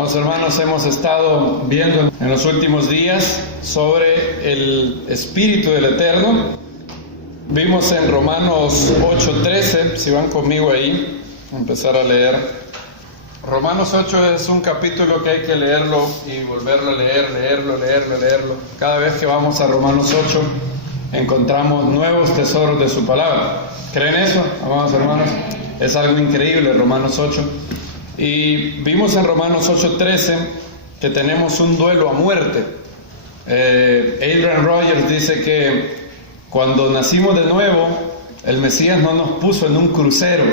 Amados hermanos, hemos estado viendo en los últimos días sobre el Espíritu del Eterno. Vimos en Romanos 8:13, si van conmigo ahí, empezar a leer. Romanos 8 es un capítulo que hay que leerlo y volverlo a leerlo. Cada vez que vamos a Romanos 8 encontramos nuevos tesoros de su palabra. ¿Creen eso, amados hermanos? Es algo increíble, Romanos 8. Y vimos en Romanos 8:13 que tenemos un duelo a muerte. Adrian Rogers dice que cuando nacimos de nuevo, el Mesías no nos puso en un crucero,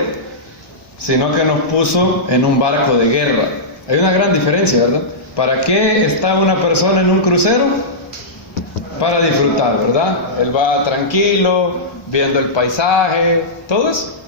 sino que nos puso en un barco de guerra. Hay una gran diferencia, ¿verdad? ¿Para qué está una persona en un crucero? Para disfrutar, ¿verdad? Él va tranquilo, viendo el paisaje, todo eso.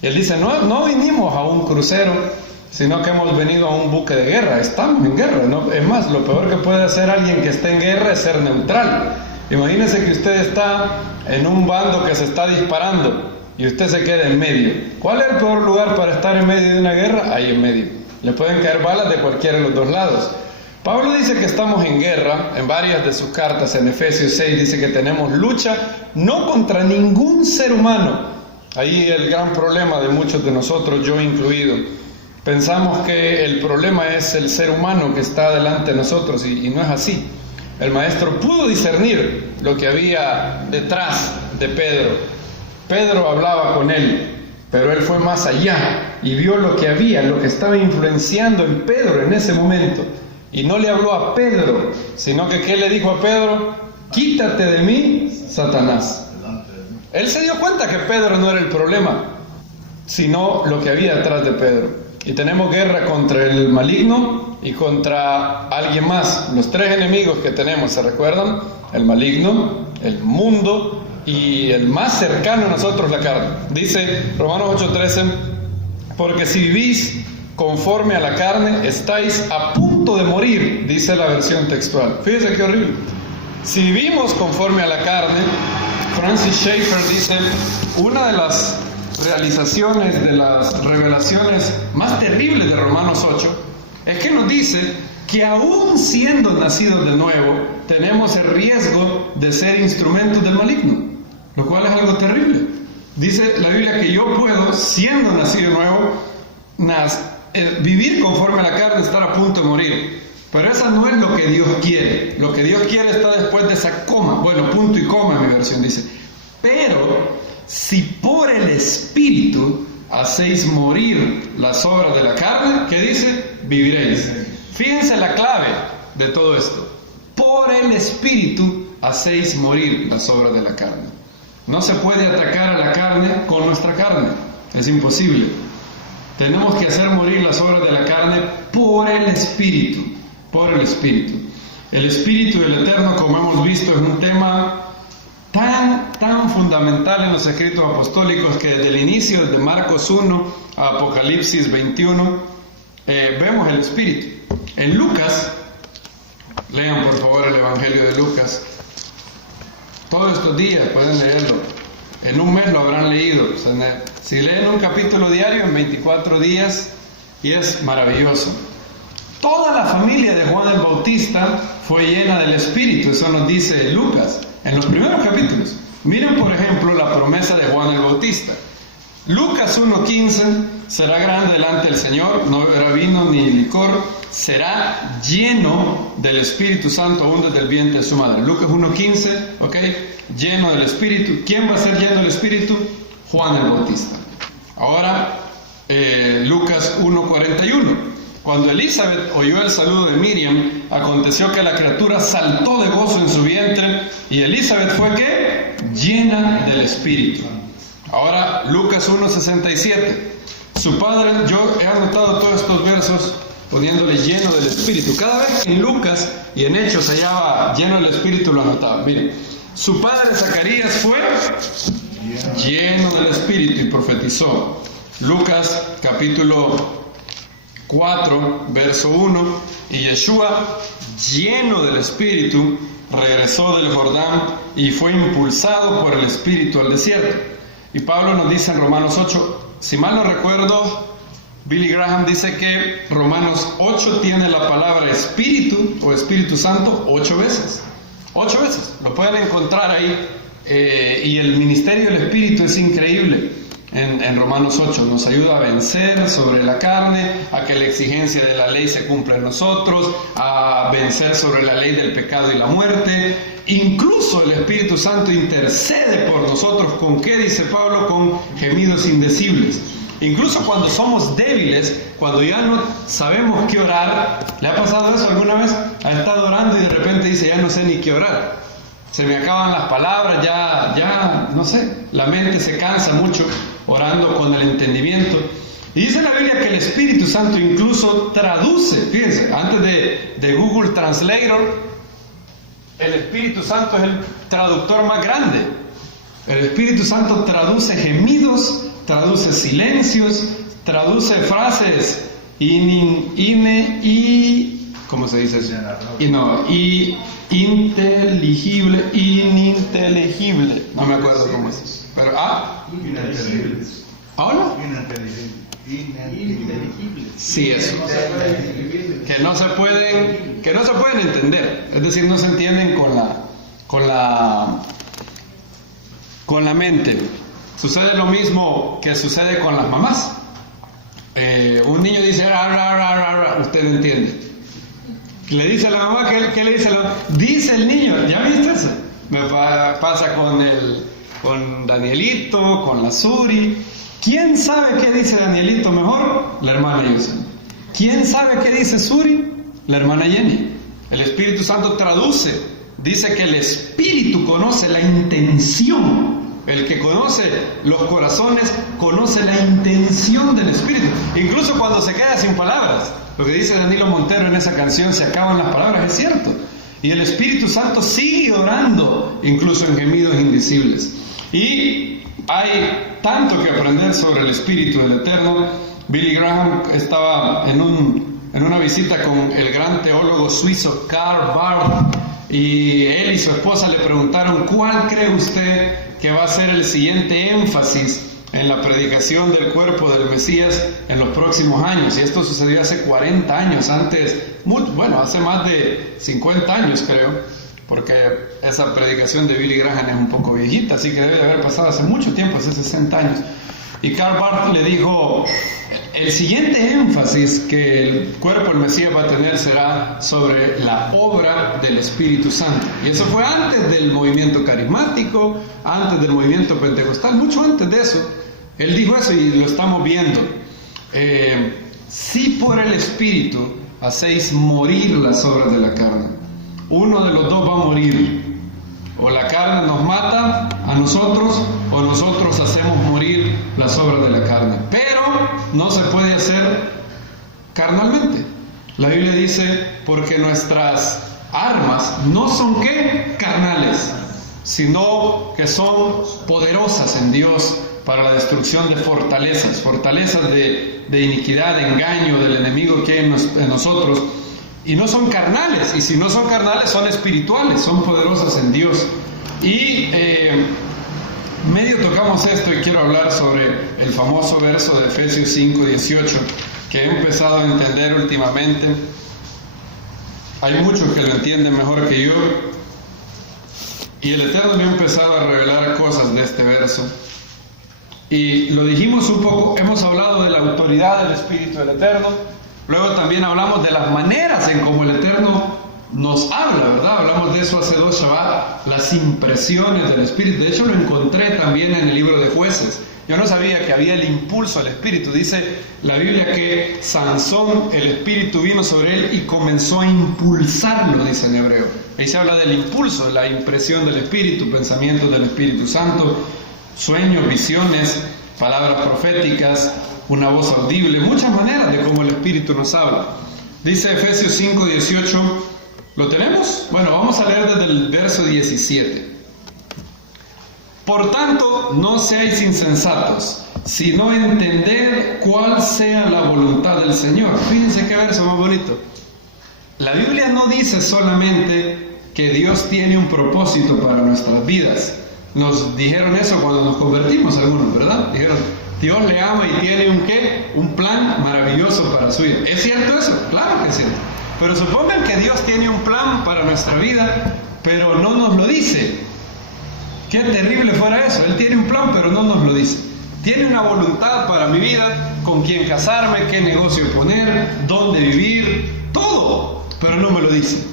Y él dice, no vinimos a un crucero, sino que hemos venido a un buque de guerra. Estamos en guerra, ¿no? Es más, lo peor que puede hacer alguien que esté en guerra es ser neutral. Imagínese que usted está en un bando que se está disparando y usted se queda en medio. ¿Cuál es el peor lugar para estar en medio de una guerra? Ahí en medio. Le pueden caer balas de cualquiera de los dos lados. Pablo dice que estamos en guerra. En varias de sus cartas, en Efesios 6, dice que tenemos lucha no contra ningún ser humano. Ahí el gran problema de muchos de nosotros, yo incluido. Pensamos que el problema es el ser humano que está delante de nosotros y no es así. El maestro pudo discernir lo que había detrás de Pedro. Pedro hablaba con él, pero él fue más allá y vio lo que había, lo que estaba influenciando en Pedro en ese momento. Y no le habló a Pedro, sino que ¿qué le dijo a Pedro? Quítate de mí, Satanás. Él se dio cuenta que Pedro no era el problema, sino lo que había detrás de Pedro. Y tenemos guerra contra el maligno y contra alguien más. Los tres enemigos que tenemos, ¿se recuerdan? El maligno, el mundo y el más cercano a nosotros, la carne. Dice Romanos 8:13, porque si vivís conforme a la carne, estáis a punto de morir, dice la versión textual. Fíjense qué horrible. Si vivimos conforme a la carne, Francis Schaeffer dice, una de las realizaciones, de las revelaciones más terribles de Romanos 8, es que nos dice que aún siendo nacidos de nuevo, tenemos el riesgo de ser instrumentos del maligno, lo cual es algo terrible. Dice la Biblia que yo puedo, siendo nacido de nuevo, vivir conforme a la carne, estar a punto de morir. Pero eso no es lo que Dios quiere. Lo que Dios quiere está después de esa coma. Bueno, punto y coma en mi versión dice. Pero si por el Espíritu hacéis morir las obras de la carne, ¿qué dice? Viviréis. Fíjense la clave de todo esto. Por el Espíritu hacéis morir las obras de la carne. No se puede atacar a la carne con nuestra carne. Es imposible. Tenemos que hacer morir las obras de la carne por el Espíritu. Por el Espíritu. El Espíritu del Eterno, como hemos visto, es un tema tan fundamental en los escritos apostólicos que desde el inicio, desde Marcos 1 a Apocalipsis 21, vemos el Espíritu. En Lucas, lean por favor el Evangelio de Lucas. Todos estos días pueden leerlo. En un mes lo habrán leído. O sea, si leen un capítulo diario en 24 días, y es maravilloso. Toda la familia de Juan el Bautista fue llena del Espíritu, eso nos dice Lucas, en los primeros capítulos. Miren, por ejemplo, la promesa de Juan el Bautista. Lucas 1:15, será grande delante del Señor, no beberá vino ni licor, será lleno del Espíritu Santo aún desde el vientre de su madre. Lucas 1:15, ¿ok? Lleno del Espíritu. ¿Quién va a ser lleno del Espíritu? Juan el Bautista. Ahora, Lucas 1:41. Cuando Elizabeth oyó el saludo de Miriam, aconteció que la criatura saltó de gozo en su vientre, y Elizabeth fue ¿qué? Llena del Espíritu. Ahora, Lucas 1:67. Su padre, yo he anotado todos estos versos poniéndole lleno del Espíritu. Cada vez que en Lucas y en Hechos se hallaba lleno del Espíritu, lo anotaba. Miren, su padre Zacarías fue lleno del Espíritu y profetizó. Lucas capítulo 4, verso 1, y Yeshua, lleno del Espíritu, regresó del Jordán y fue impulsado por el Espíritu al desierto. Y Pablo nos dice en Romanos 8, si mal no recuerdo, Billy Graham dice que Romanos 8 tiene la palabra espíritu o Espíritu Santo 8 veces. 8 veces. Lo pueden encontrar ahí. Y el ministerio del Espíritu es increíble. En Romanos 8 nos ayuda a vencer sobre la carne, a que la exigencia de la ley se cumpla en nosotros, a vencer sobre la ley del pecado y la muerte. Incluso el Espíritu Santo intercede por nosotros. ¿Con qué? Dice Pablo, con gemidos indecibles. Incluso cuando somos débiles, cuando ya no sabemos qué orar. ¿Le ha pasado eso alguna vez? Ha estado orando y de repente dice, ya no sé ni qué orar. Se me acaban las palabras, ya no sé, la mente se cansa mucho orando con el entendimiento. Y dice la Biblia que el Espíritu Santo incluso traduce, fíjense, antes de Google Translator, el Espíritu Santo es el traductor más grande. El Espíritu Santo traduce gemidos, traduce silencios, traduce frases ¿cómo se dice eso? Ininteligible. No me acuerdo cómo es. Pero, ininteligibles. ¿Ahora? Ininteligibles. Sí, eso. Que no se pueden entender. Es decir, no se entienden con la mente. Sucede lo mismo que sucede con las mamás. Un niño dice, usted no entiende. Le dice a la mamá, ¿qué le dice la mamá? Dice el niño, ¿ya viste eso? Me pasa con Danielito, con la Suri. ¿Quién sabe qué dice Danielito mejor? La hermana Yusel. ¿Quién sabe qué dice Suri? La hermana Jenny. El Espíritu Santo traduce. Dice que el Espíritu conoce la intención. El que conoce los corazones, conoce la intención del Espíritu. Incluso cuando se queda sin palabras. Lo que dice Danilo Montero en esa canción, se acaban las palabras, es cierto. Y el Espíritu Santo sigue orando, incluso en gemidos indecibles. Y hay tanto que aprender sobre el Espíritu del Eterno. Billy Graham estaba en una visita con el gran teólogo suizo Karl Barth, y él y su esposa le preguntaron, ¿cuál cree usted que va a ser el siguiente énfasis en la predicación del cuerpo del Mesías en los próximos años? Y esto sucedió hace 40 años, hace más de 50 años creo, porque esa predicación de Billy Graham es un poco viejita, así que debe de haber pasado hace mucho tiempo, hace 60 años. Y Karl Barth le dijo, el siguiente énfasis que el cuerpo del Mesías va a tener será sobre la obra del Espíritu Santo. Y eso fue antes del movimiento carismático, antes del movimiento pentecostal, mucho antes de eso. Él dijo eso y lo estamos viendo. Si por el Espíritu hacéis morir las obras de la carne, uno de los dos va a morir. O la carne nos mata a nosotros, o nosotros hacemos morir las obras de la carne. Pero no se puede hacer carnalmente. La Biblia dice, porque nuestras armas no son ¿qué? Carnales, sino que son poderosas en Dios para la destrucción de fortalezas de iniquidad, de engaño del enemigo que hay en nosotros. Y no son carnales, y si no son carnales son espirituales, son poderosas en Dios. Y medio tocamos esto y quiero hablar sobre el famoso verso de Efesios 5:18 que he empezado a entender últimamente. Hay muchos que lo entienden mejor que yo, y el Eterno me ha empezado a revelar cosas de este verso. Y lo dijimos un poco, hemos hablado de la autoridad del Espíritu del Eterno. Luego también hablamos de las maneras en cómo el Eterno nos habla, ¿verdad? Hablamos de eso hace 2 Shabbat, las impresiones del Espíritu. De hecho, lo encontré también en el libro de Jueces. Yo no sabía que había el impulso al Espíritu. Dice la Biblia que Sansón, el Espíritu vino sobre él y comenzó a impulsarlo, dice en hebreo. Ahí se habla del impulso, la impresión del Espíritu, pensamientos del Espíritu Santo, sueños, visiones, palabras proféticas, una voz audible, muchas maneras de cómo el Espíritu nos habla. Dice Efesios 5:18, ¿lo tenemos? Bueno, vamos a leer desde el verso 17. Por tanto, no seáis insensatos, sino entended cuál sea la voluntad del Señor. Fíjense qué verso más bonito. La Biblia no dice solamente que Dios tiene un propósito para nuestras vidas. Nos dijeron eso cuando nos convertimos algunos, ¿verdad? Dijeron, Dios le ama y tiene un ¿qué? Un plan maravilloso para su vida. ¿Es cierto eso? Claro que es cierto. Pero supongan que Dios tiene un plan para nuestra vida, pero no nos lo dice. Qué terrible fuera eso. Él tiene un plan, pero no nos lo dice. Tiene una voluntad para mi vida, con quién casarme, qué negocio poner, dónde vivir, todo, pero no me lo dice.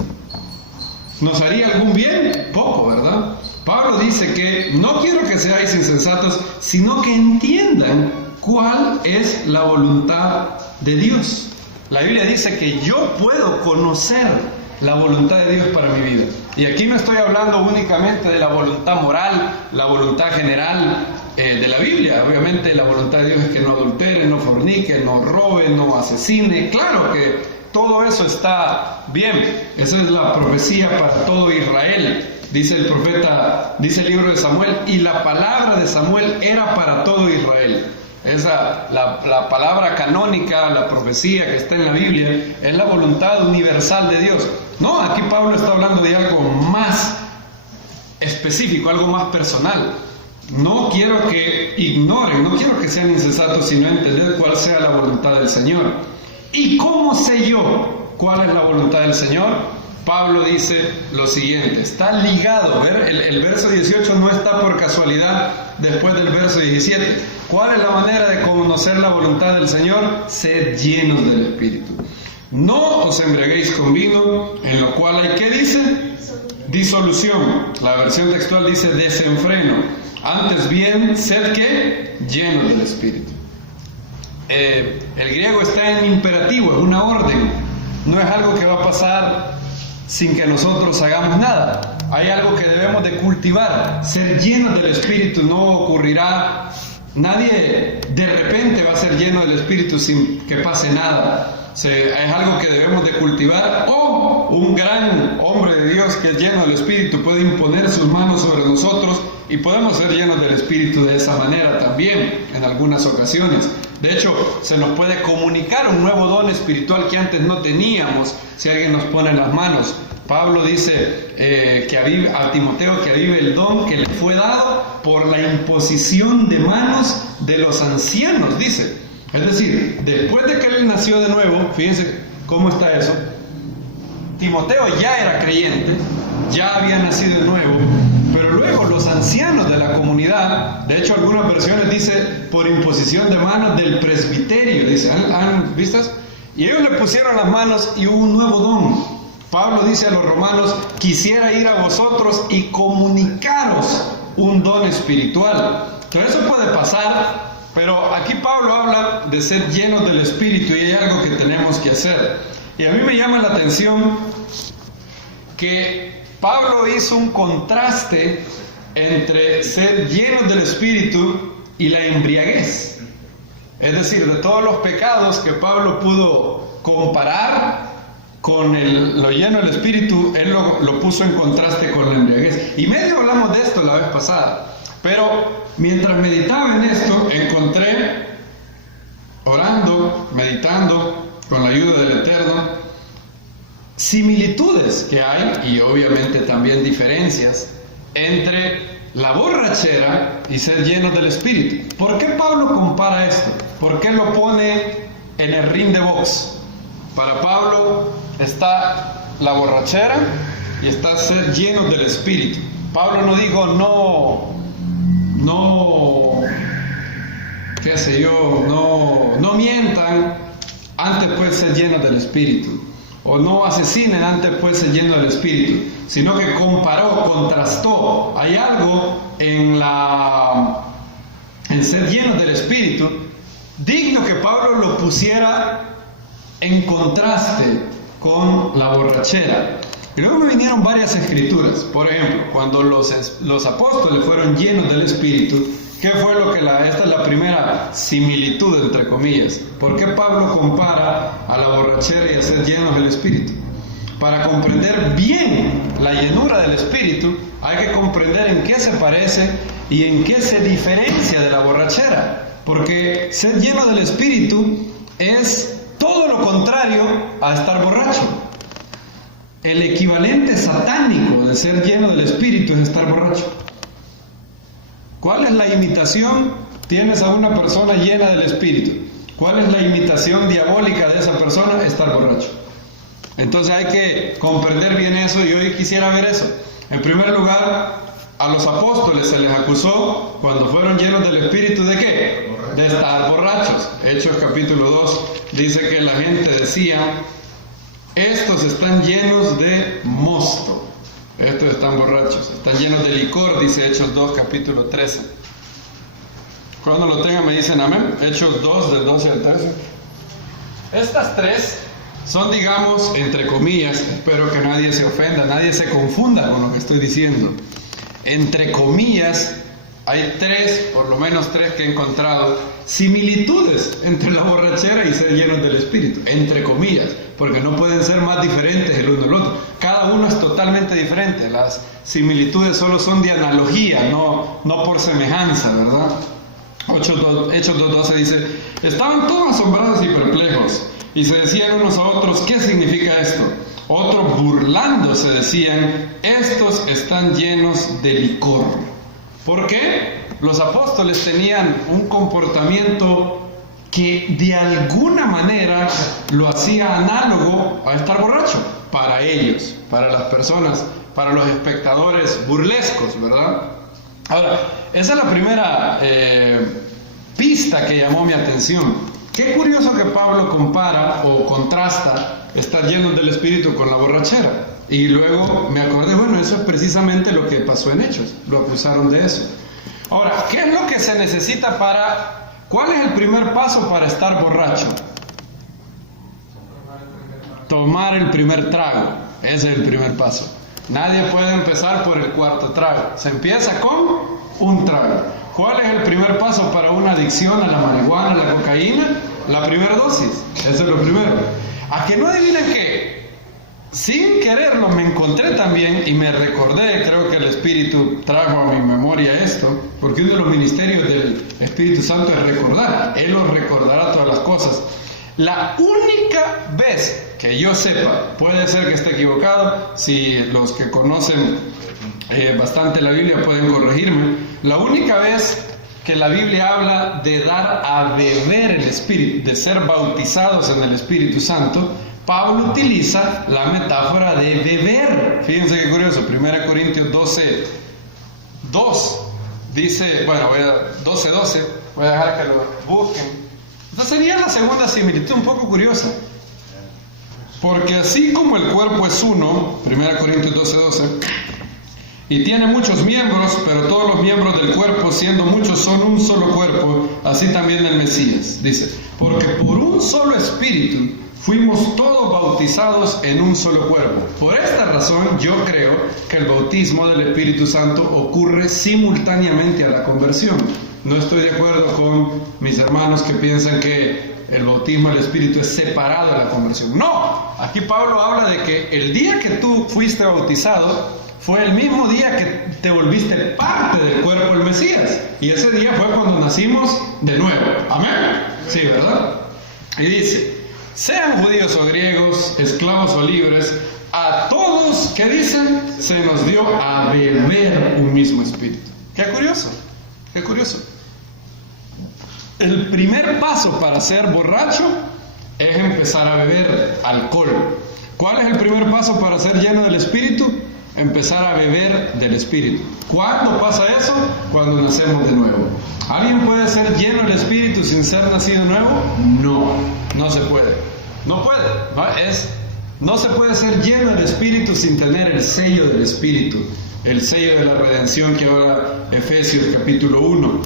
¿Nos haría algún bien? Poco, ¿verdad? Pablo dice que no quiero que seáis insensatos, sino que entiendan cuál es la voluntad de Dios. La Biblia dice que yo puedo conocer la voluntad de Dios para mi vida. Y aquí no estoy hablando únicamente de la voluntad moral, la voluntad general de la Biblia. Obviamente la voluntad de Dios es que no adultere, no fornique, no robe, no asesine. Claro que todo eso está bien. Esa es la profecía para todo Israel. Dice el profeta, dice el libro de Samuel, y la palabra de Samuel era para todo Israel. La palabra canónica, la profecía que está en la Biblia, es la voluntad universal de Dios. No, aquí Pablo está hablando de algo más específico, algo más personal. No quiero que ignoren, no quiero que sean insensatos, sino entender cuál sea la voluntad del Señor. ¿Y cómo sé yo cuál es la voluntad del Señor? Pablo dice lo siguiente, está ligado, ¿ver? El verso 18 no está por casualidad después del verso 17. ¿Cuál es la manera de conocer la voluntad del Señor? Sed llenos del Espíritu. No os embriaguéis con vino, en lo cual hay, ¿qué dice? Disolución. La versión textual dice desenfreno. Antes bien, sed, ¿qué? Llenos del Espíritu. El griego está en imperativo, es una orden. No es algo que va a pasar sin que nosotros hagamos nada. Hay algo que debemos de cultivar. Ser llenos del Espíritu no ocurrirá. Nadie de repente va a ser lleno del Espíritu sin que pase nada. Es algo que debemos de cultivar. O un gran hombre de Dios que es lleno del Espíritu puede imponer sus manos sobre nosotros y podemos ser llenos del Espíritu de esa manera también en algunas ocasiones. De hecho, se nos puede comunicar un nuevo don espiritual que antes no teníamos si alguien nos pone en las manos. Pablo dice a Timoteo que avive el don que le fue dado por la imposición de manos de los ancianos, dice. Es decir, después de que él nació de nuevo, fíjense cómo está eso. Timoteo ya era creyente, ya había nacido de nuevo, pero luego los ancianos de la comunidad, de hecho algunas versiones dice por imposición de manos del presbiterio, dice, ¿han visto? Y ellos le pusieron las manos y hubo un nuevo don. Pablo dice a los romanos, quisiera ir a vosotros y comunicaros un don espiritual. Entonces eso puede pasar, pero aquí Pablo habla de ser llenos del Espíritu y hay algo que tenemos que hacer. Y a mí me llama la atención que Pablo hizo un contraste entre ser llenos del Espíritu y la embriaguez. Es decir, de todos los pecados que Pablo pudo comparar con lo lleno del Espíritu, él lo puso en contraste con la embriaguez. Y medio hablamos de esto la vez pasada, pero mientras meditaba en esto, encontré, orando, meditando, con la ayuda del Eterno, similitudes que hay, y obviamente también diferencias, entre la borrachera y ser llenos del Espíritu. ¿Por qué Pablo compara esto? ¿Por qué lo pone en el ring de box? Para Pablo está la borrachera y está ser llenos del Espíritu. Pablo no dijo qué sé yo, no mientan, antes puede ser llenos del Espíritu. O no asesinen, antes puede ser llenos del Espíritu. Sino que comparó, contrastó. Hay algo en ser llenos del Espíritu digno que Pablo lo pusiera en contraste con la borrachera. Y luego me vinieron varias escrituras. Por ejemplo, cuando los apóstoles fueron llenos del Espíritu, ¿qué fue lo que esta es la primera similitud, entre comillas? ¿Por qué Pablo compara a la borrachera y a ser llenos del Espíritu? Para comprender bien la llenura del Espíritu, hay que comprender en qué se parece y en qué se diferencia de la borrachera. Porque ser lleno del Espíritu es todo lo contrario a estar borracho. El equivalente satánico de ser lleno del Espíritu es estar borracho. ¿Cuál es la imitación? Tienes a una persona llena del Espíritu. ¿Cuál es la imitación diabólica de esa persona? Estar borracho. Entonces hay que comprender bien eso y hoy quisiera ver eso. En primer lugar, a los apóstoles se les acusó cuando fueron llenos del Espíritu ¿de qué? De estar borrachos. Hechos capítulo 2 dice que la gente decía: estos están llenos de mosto. Estos están borrachos. Están llenos de licor, dice Hechos 2 capítulo 13. Cuando lo tengan me dicen amén. Hechos 2 del 12 al 13. Estas tres son, digamos, entre comillas, espero que nadie se ofenda, nadie se confunda con lo que estoy diciendo. Entre comillas, hay tres, por lo menos tres que he encontrado, similitudes entre la borrachera y ser llenos del Espíritu. Entre comillas, porque no pueden ser más diferentes el uno del otro. Cada uno es totalmente diferente. Las similitudes solo son de analogía, no por semejanza, ¿verdad? Hechos 2.12 dice: estaban todos asombrados y perplejos, y se decían unos a otros: ¿qué significa esto? Otros burlándose decían: estos están llenos de licor. ¿Por qué? Los apóstoles tenían un comportamiento que de alguna manera lo hacía análogo a estar borracho, para ellos, para las personas, para los espectadores burlescos, ¿verdad? Ahora, esa es la primera pista que llamó mi atención. Qué curioso que Pablo compara o contrasta estar llenos del Espíritu con la borrachera. Y luego me acordé, bueno, eso es precisamente lo que pasó en Hechos. Lo acusaron de eso. Ahora, ¿qué es lo que se necesita para... ¿Cuál es el primer paso para estar borracho? Tomar el primer trago. Ese es el primer paso. Nadie puede empezar por el cuarto trago. Se empieza con un trago. ¿Cuál es el primer paso para una adicción a la marihuana, a la cocaína? La primera dosis. Eso es lo primero. A que no adivinen qué. Sin quererlo me encontré también y me recordé, creo que el Espíritu trajo a mi memoria esto, porque uno de los ministerios del Espíritu Santo es recordar. Él os recordará todas las cosas. La única vez que yo sepa, puede ser que esté equivocado, si los que conocen bastante la Biblia pueden corregirme, la única vez que la Biblia habla de dar a beber el Espíritu, de ser bautizados en el Espíritu Santo, Pablo utiliza la metáfora de beber. Fíjense qué curioso, 1 Corintios 12:2 dice, bueno, 12:12, voy a dejar que lo busquen. Esta sería la segunda similitud, un poco curiosa. Porque así como el cuerpo es uno, 1 Corintios 12:12, y tiene muchos miembros, pero todos los miembros del cuerpo, siendo muchos, son un solo cuerpo, así también el Mesías. Dice, porque por un solo espíritu fuimos todos bautizados en un solo cuerpo. Por esta razón yo creo que el bautismo del Espíritu Santo ocurre simultáneamente a la conversión. No estoy de acuerdo con mis hermanos que piensan que el bautismo del Espíritu es separado de la conversión. No, aquí Pablo habla de que el día que tú fuiste bautizado fue el mismo día que te volviste parte del cuerpo del Mesías. Y ese día fue cuando nacimos de nuevo. Amén. Sí, ¿verdad? Y dice, sean judíos o griegos, esclavos o libres, a todos, ¿qué dicen? Se nos dio a beber un mismo espíritu. Qué curioso, qué curioso. El primer paso para ser borracho es empezar a beber alcohol. ¿Cuál es el primer paso para ser lleno del Espíritu? Empezar a beber del Espíritu. ¿Cuándo pasa eso? Cuando nacemos de nuevo. ¿Alguien puede ser lleno del Espíritu sin ser nacido nuevo? No, no se puede. No puede. No se puede ser lleno del Espíritu sin tener el sello del Espíritu, el sello de la redención que habla Efesios capítulo 1.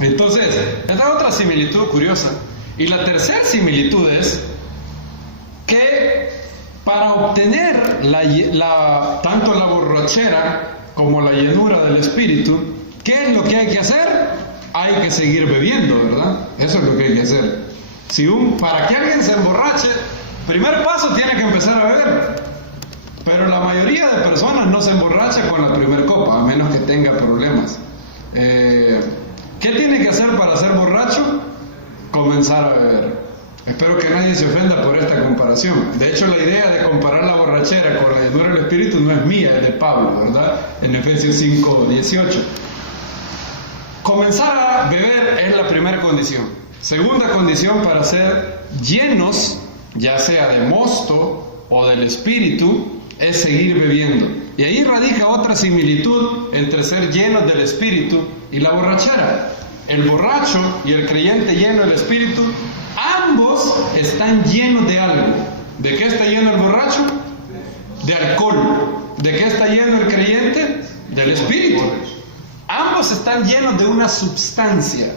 Entonces, esta es otra similitud curiosa. Y la tercera similitud es que para obtener tanto la borrachera como la llenura del Espíritu, ¿qué es lo que hay que hacer? Hay que seguir bebiendo, ¿verdad? Eso es lo que hay que hacer. Para que alguien se emborrache, primer paso tiene que empezar a beber. Pero la mayoría de personas no se emborracha con la primera copa, a menos que tenga problemas. ¿Qué tiene que hacer para ser borracho? Comenzar a beber. Espero que nadie se ofenda por esta comparación. De hecho, la idea de comparar la borrachera con la llenura del Espíritu no es mía, es de Pablo, ¿verdad? En Efesios 5:18. Comenzar a beber es la primera condición. Segunda condición para ser llenos, ya sea de mosto o del Espíritu, es seguir bebiendo. Y ahí radica otra similitud entre ser llenos del Espíritu y la borrachera. El borracho y el creyente lleno del Espíritu, ambos están llenos de algo. ¿De qué está lleno el borracho? De alcohol. ¿De qué está lleno el creyente? Del Espíritu. Ambos están llenos de una substancia.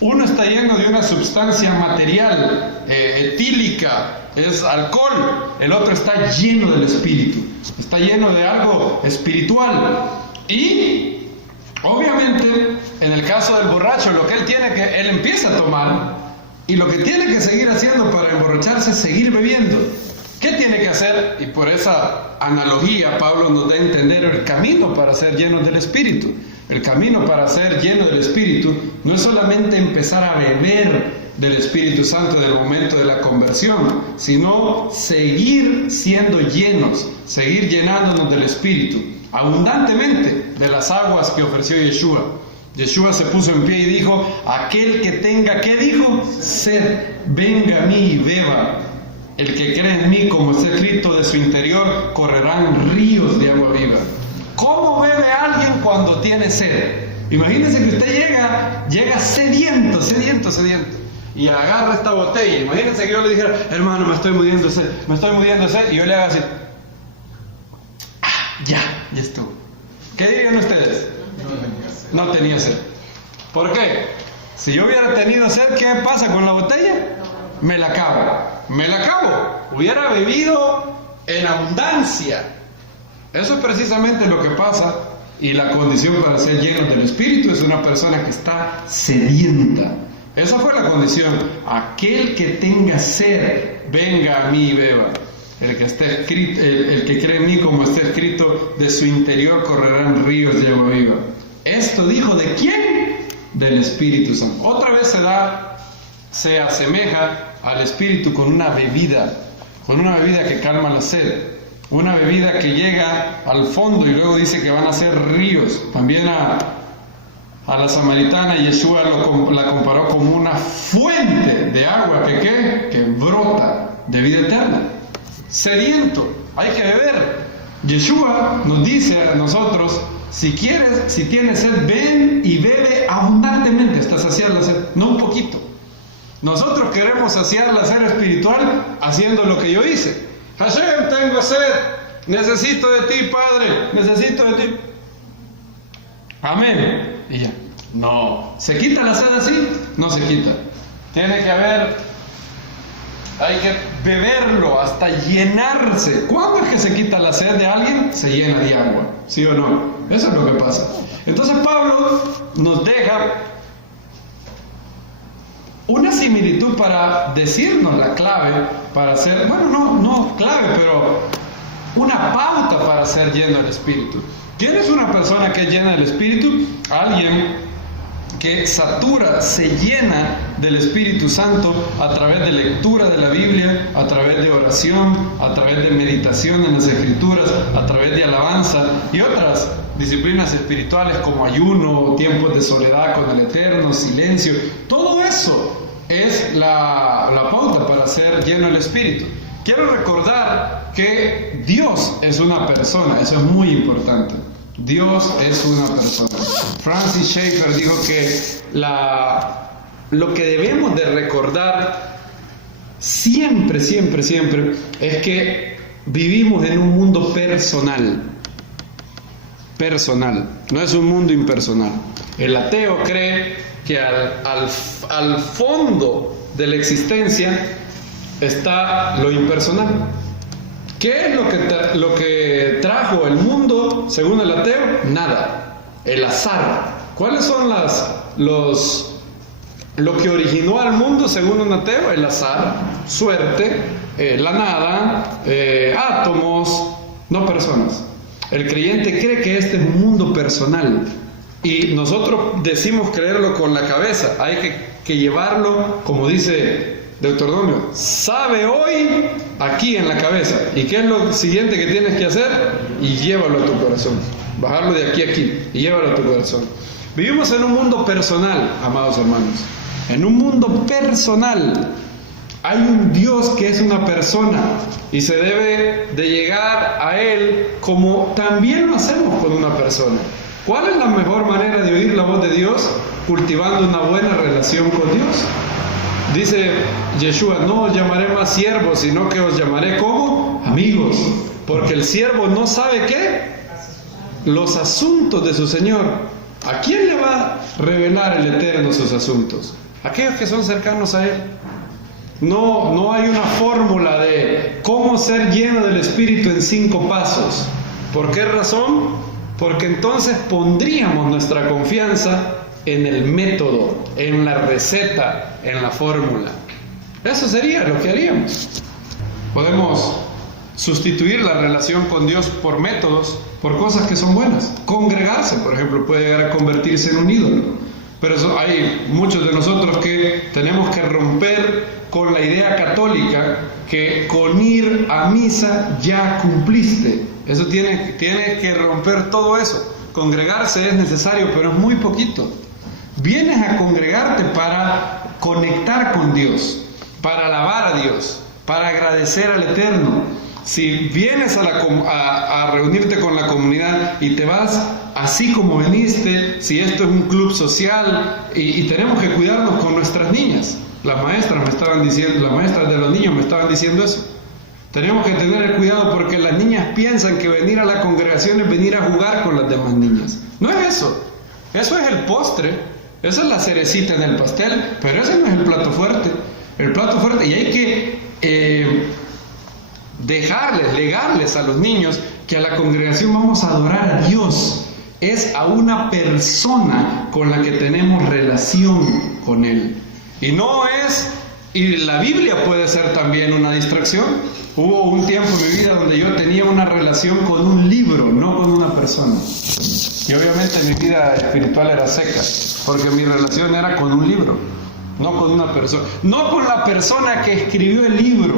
Uno está lleno de una substancia material, etílica, es alcohol. El otro está lleno del Espíritu. Está lleno de algo espiritual. Y obviamente, en el caso del borracho, lo que él empieza a tomar, y lo que tiene que seguir haciendo para emborracharse es seguir bebiendo. ¿Qué tiene que hacer? Y por esa analogía Pablo nos da a entender el camino para ser llenos del Espíritu. El camino para ser lleno del Espíritu no es solamente empezar a beber del Espíritu Santo en el momento de la conversión, sino seguir siendo llenos, seguir llenándonos del Espíritu, abundantemente de las aguas que ofreció Yeshua. Yeshua se puso en pie y dijo: aquel que tenga, ¿qué dijo? Sed, venga a mí y beba. El que cree en mí, como está escrito, de su interior correrán ríos de agua viva. ¿Cómo bebe alguien cuando tiene sed? Imagínense que usted llega sediento, y agarra esta botella. Imagínense que yo le dijera: hermano, me estoy muriendo de sed, y yo le haga así: ya estuvo. ¿Qué dirían ustedes? No tenía sed. ¿Por qué? Si yo hubiera tenido sed, ¿qué pasa con la botella? Me la acabo. Hubiera bebido en abundancia. Eso es precisamente lo que pasa. Y la condición para ser llenos del Espíritu es una persona que está sedienta. Esa fue la condición. Aquel que tenga sed, venga a mí y beba. El que cree en mí, como está escrito, de su interior correrán ríos de agua viva. Esto dijo ¿de quién? Del Espíritu Santo. Otra vez se asemeja al Espíritu con una bebida que calma la sed, una bebida que llega al fondo y luego dice que van a ser ríos. También a la samaritana Yeshua la comparó como una fuente de agua que brota de vida eterna. Sediento, hay que beber. Yeshua nos dice a nosotros: si tienes sed, ven y bebe abundantemente hasta saciar la sed, no un poquito. Nosotros queremos saciar la sed espiritual haciendo lo que yo hice. Hashem, tengo sed, necesito de ti, Padre, necesito de ti. Amén. Y ya. No. ¿Se quita la sed así? No se quita. Hay que beberlo hasta llenarse. ¿Cuándo es que se quita la sed de alguien? Se llena de agua, ¿sí o no? Eso es lo que pasa. Entonces Pablo nos deja una similitud para decirnos la clave para ser, no clave, pero una pauta para ser lleno del Espíritu. ¿Quién es una persona que es llena del Espíritu? Alguien que se llena del Espíritu Santo a través de lectura de la Biblia, a través de oración, a través de meditación en las Escrituras, a través de alabanza y otras disciplinas espirituales como ayuno, tiempos de soledad con el Eterno, silencio. Todo eso es la pauta para ser lleno del Espíritu. Quiero recordar que Dios es una persona, eso es muy importante. Dios es una persona. Francis Schaeffer dijo que lo que debemos de recordar siempre es que vivimos en un mundo personal, no es un mundo impersonal. El ateo cree que al fondo de la existencia está lo impersonal. ¿Qué es lo que trajo el mundo según el ateo? Nada. El azar. ¿Cuáles son lo que originó al mundo según un ateo? El azar, suerte, la nada, átomos, no personas. El creyente cree que este es un mundo personal y nosotros decimos creerlo con la cabeza. Hay que llevarlo, como dice Deuteronomio, sabe hoy aquí en la cabeza. ¿Y qué es lo siguiente que tienes que hacer? Y llévalo a tu corazón. Bajarlo de aquí a aquí y llévalo a tu corazón. Vivimos en un mundo personal, amados hermanos. En un mundo personal. Hay un Dios que es una persona y se debe de llegar a Él como también lo hacemos con una persona. ¿Cuál es la mejor manera de oír la voz de Dios? Cultivando una buena relación con Dios. Dice Yeshua, no os llamaré más siervos, sino que os llamaré como amigos. Porque el siervo no sabe ¿qué? Los asuntos de su Señor. ¿A quién le va a revelar el Eterno sus asuntos? Aquellos que son cercanos a Él. No hay una fórmula de cómo ser lleno del Espíritu en 5 pasos. ¿Por qué razón? Porque entonces pondríamos nuestra confianza en el método, en la receta, en la fórmula. Eso sería lo que haríamos. Podemos sustituir la relación con Dios por métodos, por cosas que son buenas. Congregarse, por ejemplo, puede llegar a convertirse en un ídolo. Pero hay muchos de nosotros que tenemos que romper con la idea católica que con ir a misa ya cumpliste. Eso tiene que romper todo eso. Congregarse es necesario, pero es muy poquito. Vienes a congregarte para conectar con Dios, para alabar a Dios, para agradecer al Eterno. Si vienes a reunirte con la comunidad y te vas así como veniste, si esto es un club social, y tenemos que cuidarnos con nuestras niñas. Las maestras de los niños me estaban diciendo eso. Tenemos que tener el cuidado porque las niñas piensan que venir a la congregación es venir a jugar con las demás niñas. No es eso. Eso es el postre. Eso es la cerecita en el pastel, pero ese no es el plato fuerte. El plato fuerte, y hay que legarles a los niños que a la congregación vamos a adorar a Dios. Es a una persona con la que tenemos relación con Él. Y la Biblia puede ser también una distracción. Hubo un tiempo en mi vida donde yo tenía una relación con un libro, no con una persona. Y obviamente mi vida espiritual era seca, porque mi relación era con un libro, no con una persona. No con la persona que escribió el libro,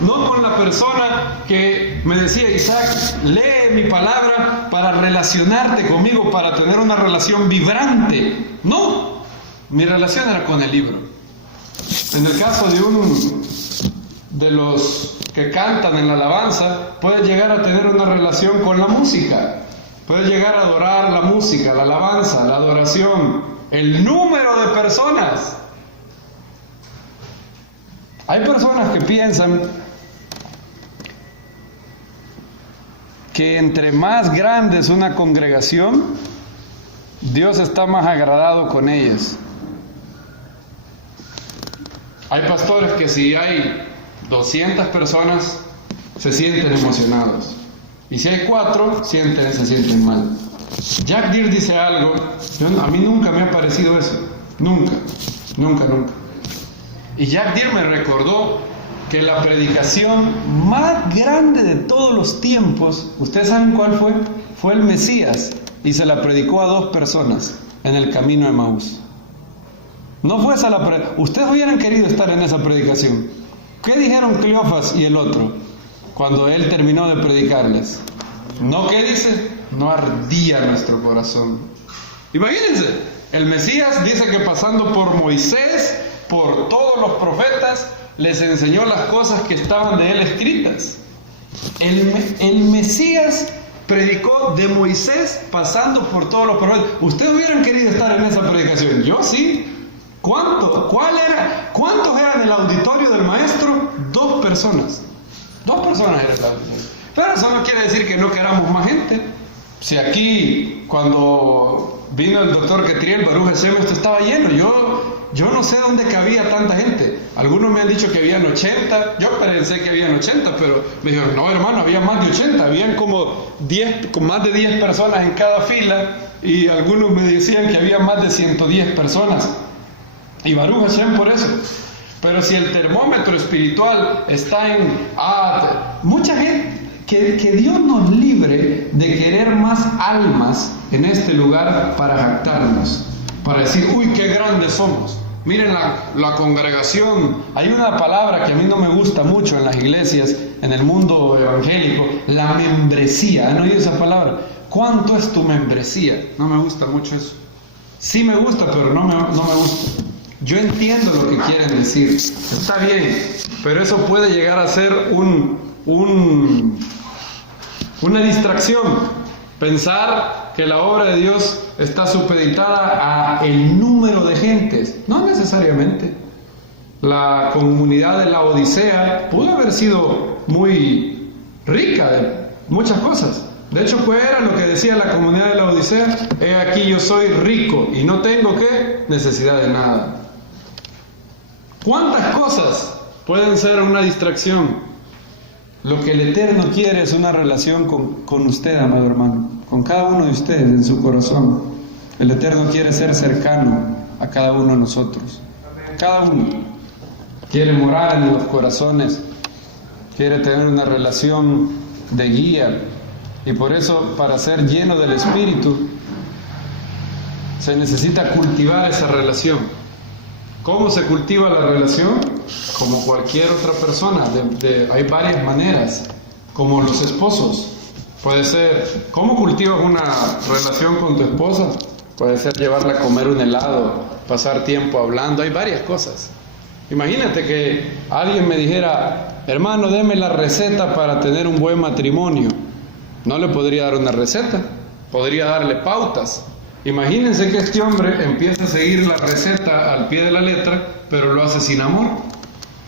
no con la persona que me decía, Isaac, lee mi palabra para relacionarte conmigo, para tener una relación vibrante. No, mi relación era con el libro. En el caso de los que cantan en la alabanza, puedes llegar a tener una relación con la música. Puedes llegar a adorar la música, la alabanza, la adoración, el número de personas. Hay personas que piensan que entre más grande es una congregación, Dios está más agradado con ellas. Hay pastores que si hay 200 personas se sienten emocionados. Y si hay 4, se sienten mal. Jack Deere dice algo, a mí nunca me ha parecido eso. Nunca. Y Jack Deere me recordó que la predicación más grande de todos los tiempos, ¿ustedes saben cuál fue? Fue el Mesías, y se la predicó a 2 personas en el camino de Emaús. No fue esa la predicación. Ustedes hubieran querido estar en esa predicación. ¿Qué dijeron Cleofas y el otro cuando él terminó de predicarles? ¿No qué dice? No ardía nuestro corazón. Imagínense, el Mesías dice que pasando por Moisés, por todos los profetas, les enseñó las cosas que estaban de él escritas. El Mesías predicó de Moisés pasando por todos los profetas. ¿Ustedes hubieran querido estar en esa predicación? Yo sí. ¿Cuántos eran el auditorio del maestro? 2 personas. 2 personas era el auditorio. Pero eso no quiere decir que no queramos más gente. Si aquí, cuando vino el doctor Ketriel, Baruch Hashem, esto estaba lleno. Yo no sé dónde cabía tanta gente. Algunos me han dicho que habían 80. Yo pensé que habían 80, pero me dijeron, no hermano, había más de 80. Habían como más de 10 personas en cada fila. Y algunos me decían que había más de 110 personas. Y Baruch Hashem por eso. Pero si el termómetro espiritual está en mucha gente, que Dios nos libre de querer más almas en este lugar para jactarnos, para decir, uy, qué grandes somos. Miren la congregación. Hay una palabra que a mí no me gusta mucho en las iglesias, en el mundo evangélico, la membresía. ¿Han oído esa palabra? ¿Cuánto es tu membresía? No me gusta mucho eso. Sí me gusta, pero no me gusta. Yo entiendo lo que quieren decir. Está bien, pero eso puede llegar a ser una distracción. Pensar que la obra de Dios está supeditada a el número de gentes. No necesariamente. La comunidad de la Odisea pudo haber sido muy rica de muchas cosas. De hecho, ¿qué era lo que decía la comunidad de la Odisea? He aquí, yo soy rico y no tengo ¿qué? Necesidad de nada. ¿Cuántas cosas pueden ser una distracción? Lo que el Eterno quiere es una relación con usted, amado hermano, con cada uno de ustedes en su corazón. El Eterno quiere ser cercano a cada uno de nosotros. Cada uno quiere morar en los corazones, quiere tener una relación de guía. Y por eso, para ser lleno del Espíritu, se necesita cultivar esa relación. ¿Cómo se cultiva la relación? Como cualquier otra persona. Hay varias maneras. Como los esposos. Puede ser, ¿cómo cultivas una relación con tu esposa? Puede ser llevarla a comer un helado, pasar tiempo hablando. Hay varias cosas. Imagínate que alguien me dijera, hermano, deme la receta para tener un buen matrimonio. No le podría dar una receta, podría darle pautas. Imagínense que este hombre empieza a seguir la receta al pie de la letra, pero lo hace sin amor,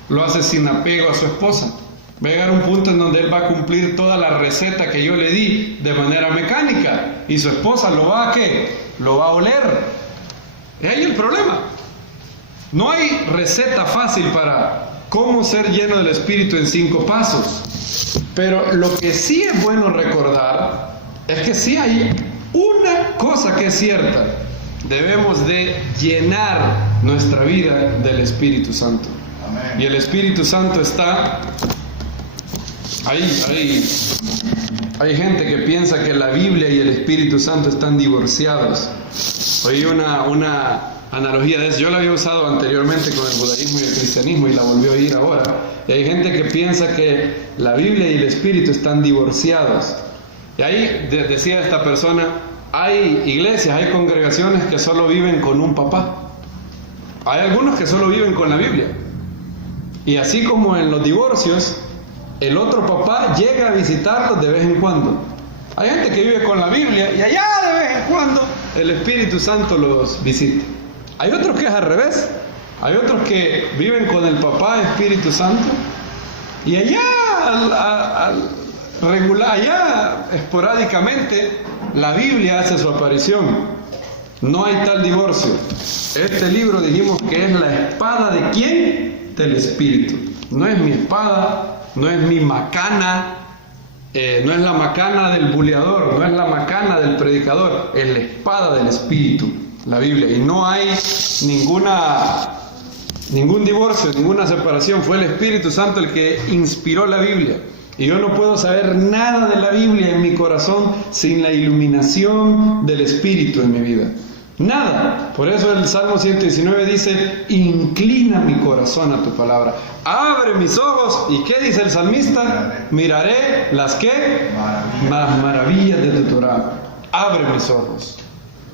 lo hace sin apego a su esposa. Va a llegar un punto en donde él va a cumplir toda la receta que yo le di de manera mecánica, y su esposa lo va a ¿qué? Lo va a oler. Es ahí el problema. No hay receta fácil para cómo ser lleno del Espíritu en 5 pasos. Pero lo que sí es bueno recordar es que sí hay una cosa que es cierta: debemos de llenar nuestra vida del Espíritu Santo. Amén. Y el Espíritu Santo está ahí. Hay gente que piensa que la Biblia y el Espíritu Santo están divorciados. Oí una analogía de eso. Yo la había usado anteriormente con el judaísmo y el cristianismo y la volví a oír ahora. Y hay gente que piensa que la Biblia y el Espíritu están divorciados. Y ahí decía esta persona, hay iglesias, hay congregaciones que solo viven con un papá. Hay algunos que solo viven con la Biblia. Y así como en los divorcios, el otro papá llega a visitarlos de vez en cuando. Hay gente que vive con la Biblia y allá de vez en cuando el Espíritu Santo los visita. Hay otros que es al revés. Hay otros que viven con el papá Espíritu Santo y allá allá esporádicamente la Biblia hace su aparición. No hay tal divorcio. Este libro dijimos que es la espada de ¿quién? Del Espíritu. No es mi espada, no es mi macana, no es la macana del buleador, no es la macana del predicador, es la espada del Espíritu, la Biblia. Y no hay ningún divorcio, ninguna separación. Fue el Espíritu Santo el que inspiró la Biblia. Y yo no puedo saber nada de la Biblia en mi corazón sin la iluminación del Espíritu en mi vida. Nada. Por eso el Salmo 119 dice, inclina mi corazón a tu palabra. Abre mis ojos. ¿Y qué dice el salmista? Miraré las ¿qué? Las maravillas de tu Torah. Abre mis ojos.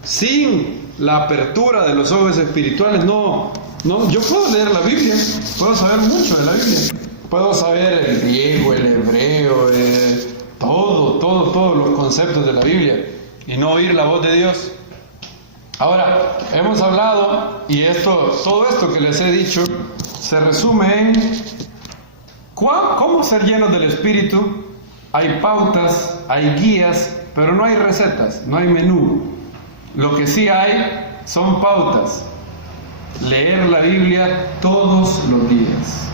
Sin la apertura de los ojos espirituales, no, yo puedo leer la Biblia, puedo saber mucho de la Biblia. Puedo saber el griego, el hebreo, todos los conceptos de la Biblia y no oír la voz de Dios. Ahora, hemos hablado, y todo esto que les he dicho se resume en cómo ser llenos del Espíritu. Hay pautas, hay guías, pero no hay recetas, no hay menú. Lo que sí hay son pautas. Leer la Biblia todos los días.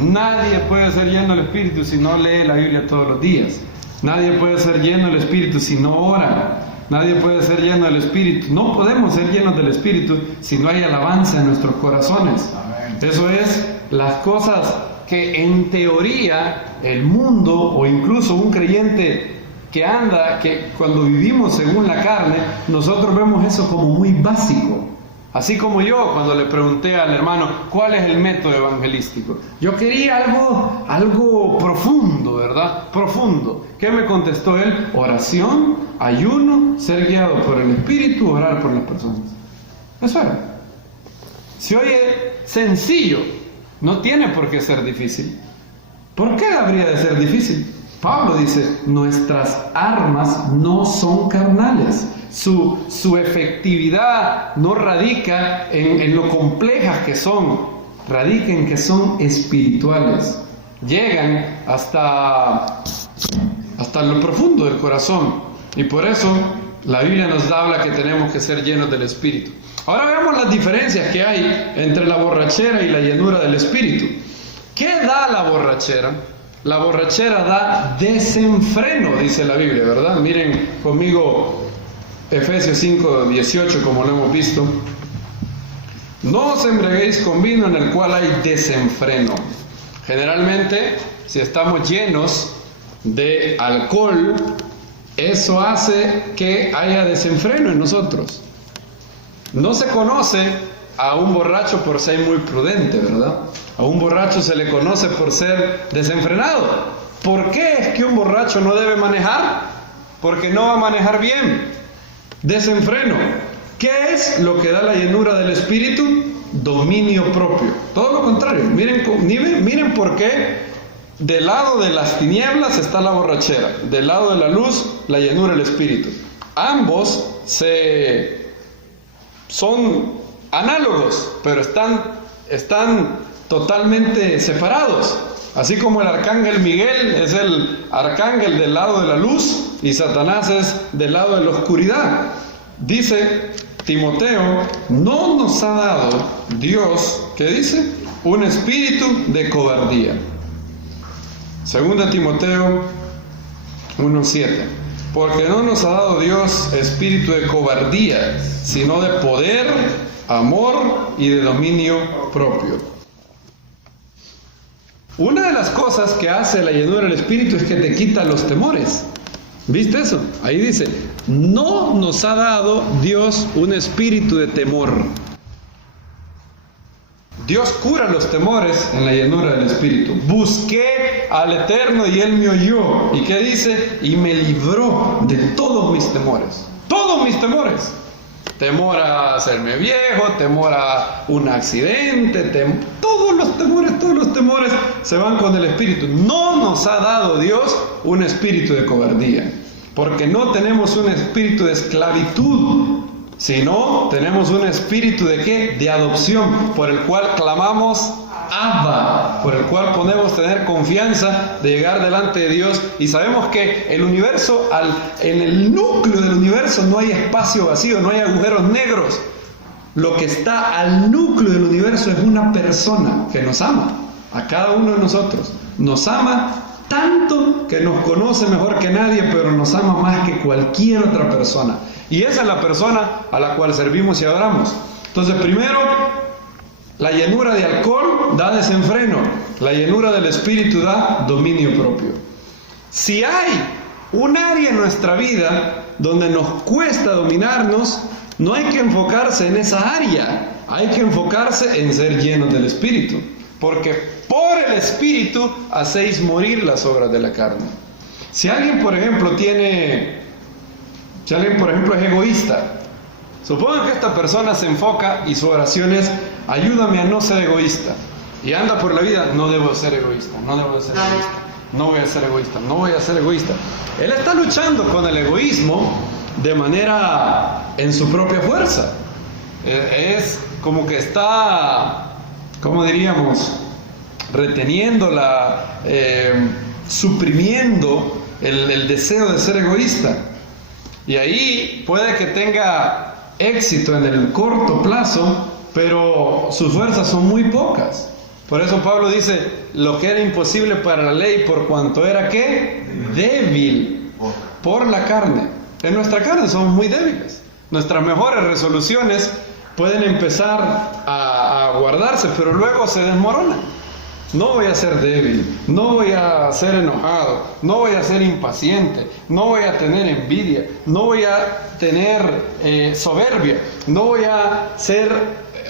Nadie puede ser lleno del Espíritu si no lee la Biblia todos los días. Nadie puede ser lleno del Espíritu si no ora. Nadie puede ser lleno del Espíritu. No podemos ser llenos del Espíritu si no hay alabanza en nuestros corazones. Amén. Eso es las cosas que en teoría el mundo o incluso un creyente que cuando vivimos según la carne, nosotros vemos eso como muy básico. Así como yo, cuando le pregunté al hermano, ¿cuál es el método evangelístico? Yo quería algo profundo, ¿verdad? Profundo. ¿Qué me contestó él? Oración, ayuno, ser guiado por el Espíritu, orar por las personas. Eso era. Se oye sencillo, no tiene por qué ser difícil. ¿Por qué habría de ser difícil? Pablo dice, nuestras armas no son carnales. Su efectividad no radica en lo complejas que son, radica en que son espirituales. Llegan hasta lo profundo del corazón. Y por eso la Biblia nos habla que tenemos que ser llenos del Espíritu. Ahora veamos las diferencias que hay entre la borrachera y la llenura del Espíritu. ¿Qué da la borrachera? La borrachera da desenfreno, dice la Biblia, ¿verdad? Miren conmigo Efesios 5:18, como lo hemos visto. No os embriaguéis con vino en el cual hay desenfreno. Generalmente, si estamos llenos de alcohol, eso hace que haya desenfreno en nosotros. No se conoce a un borracho por ser muy prudente, ¿verdad? A un borracho se le conoce por ser desenfrenado. ¿Por qué es que un borracho no debe manejar? Porque no va a manejar bien. Desenfreno. ¿Qué es lo que da la llenura del Espíritu? Dominio propio. Todo lo contrario. Miren por qué del lado de las tinieblas está la borrachera. Del lado de la luz, la llenura del Espíritu. Ambos son análogos, pero están totalmente separados. Así como el arcángel Miguel es el arcángel del lado de la luz y Satanás es del lado de la oscuridad. Dice Timoteo, no nos ha dado Dios, ¿qué dice? Un espíritu de cobardía. Segunda Timoteo 1:7. Porque no nos ha dado Dios espíritu de cobardía, sino de poder, amor y de dominio propio. Una de las cosas que hace la llenura del Espíritu es que te quita los temores. ¿Viste eso? Ahí dice, no nos ha dado Dios un espíritu de temor. Dios cura los temores en la llenura del Espíritu. Busqué al Eterno y Él me oyó. ¿Y qué dice? Y me libró de todos mis temores. Todos mis temores. Temor a hacerme viejo, temor a un accidente, todos los temores se van con el Espíritu. No nos ha dado Dios un espíritu de cobardía, porque no tenemos un espíritu de esclavitud, sino tenemos un espíritu de ¿qué? De adopción, por el cual clamamos Abba, por el cual podemos tener confianza de llegar delante de Dios. Y sabemos que el universo, en el núcleo del universo no hay espacio vacío, no hay agujeros negros. Lo que está al núcleo del universo es una persona que nos ama, a cada uno de nosotros. Nos ama tanto que nos conoce mejor que nadie, pero nos ama más que cualquier otra persona. Y esa es la persona a la cual servimos y adoramos. Entonces, primero, la llenura de alcohol da desenfreno. La llenura del Espíritu da dominio propio. Si hay un área en nuestra vida donde nos cuesta dominarnos, no hay que enfocarse en esa área. Hay que enfocarse en ser llenos del Espíritu. Porque por el Espíritu hacéis morir las obras de la carne. Si alguien, por ejemplo, es egoísta, supongan que esta persona se enfoca y su oración es, ayúdame a no ser egoísta. Y anda por la vida, no debo ser egoísta, no debo ser egoísta, no voy a ser egoísta, no voy a ser egoísta. Él está luchando con el egoísmo de manera en su propia fuerza. Es como que está, ¿cómo diríamos? Reteniéndola, suprimiendo el deseo de ser egoísta. Y ahí puede que tenga éxito en el corto plazo, pero sus fuerzas son muy pocas. Por eso Pablo dice, lo que era imposible para la ley, por cuanto era ¿qué? Débil por la carne. En nuestra carne somos muy débiles. Nuestras mejores resoluciones pueden empezar a guardarse, pero luego se desmoronan. No voy a ser débil, no voy a ser enojado, no voy a ser impaciente, no voy a tener envidia, no voy a tener soberbia, no voy a ser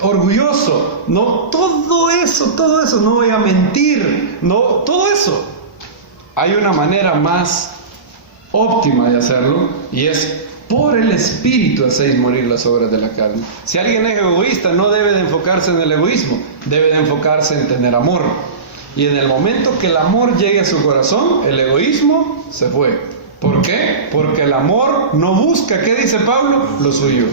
orgulloso, no, todo eso, no voy a mentir, no, todo eso. Hay una manera más óptima de hacerlo y es Por el Espíritu hacéis morir las obras de la carne. Si alguien es egoísta, no debe de enfocarse en el egoísmo, debe de enfocarse en tener amor. Y en el momento que el amor llegue a su corazón, el egoísmo se fue. ¿Por qué? Porque el amor no busca, ¿qué dice Pablo? Lo suyo.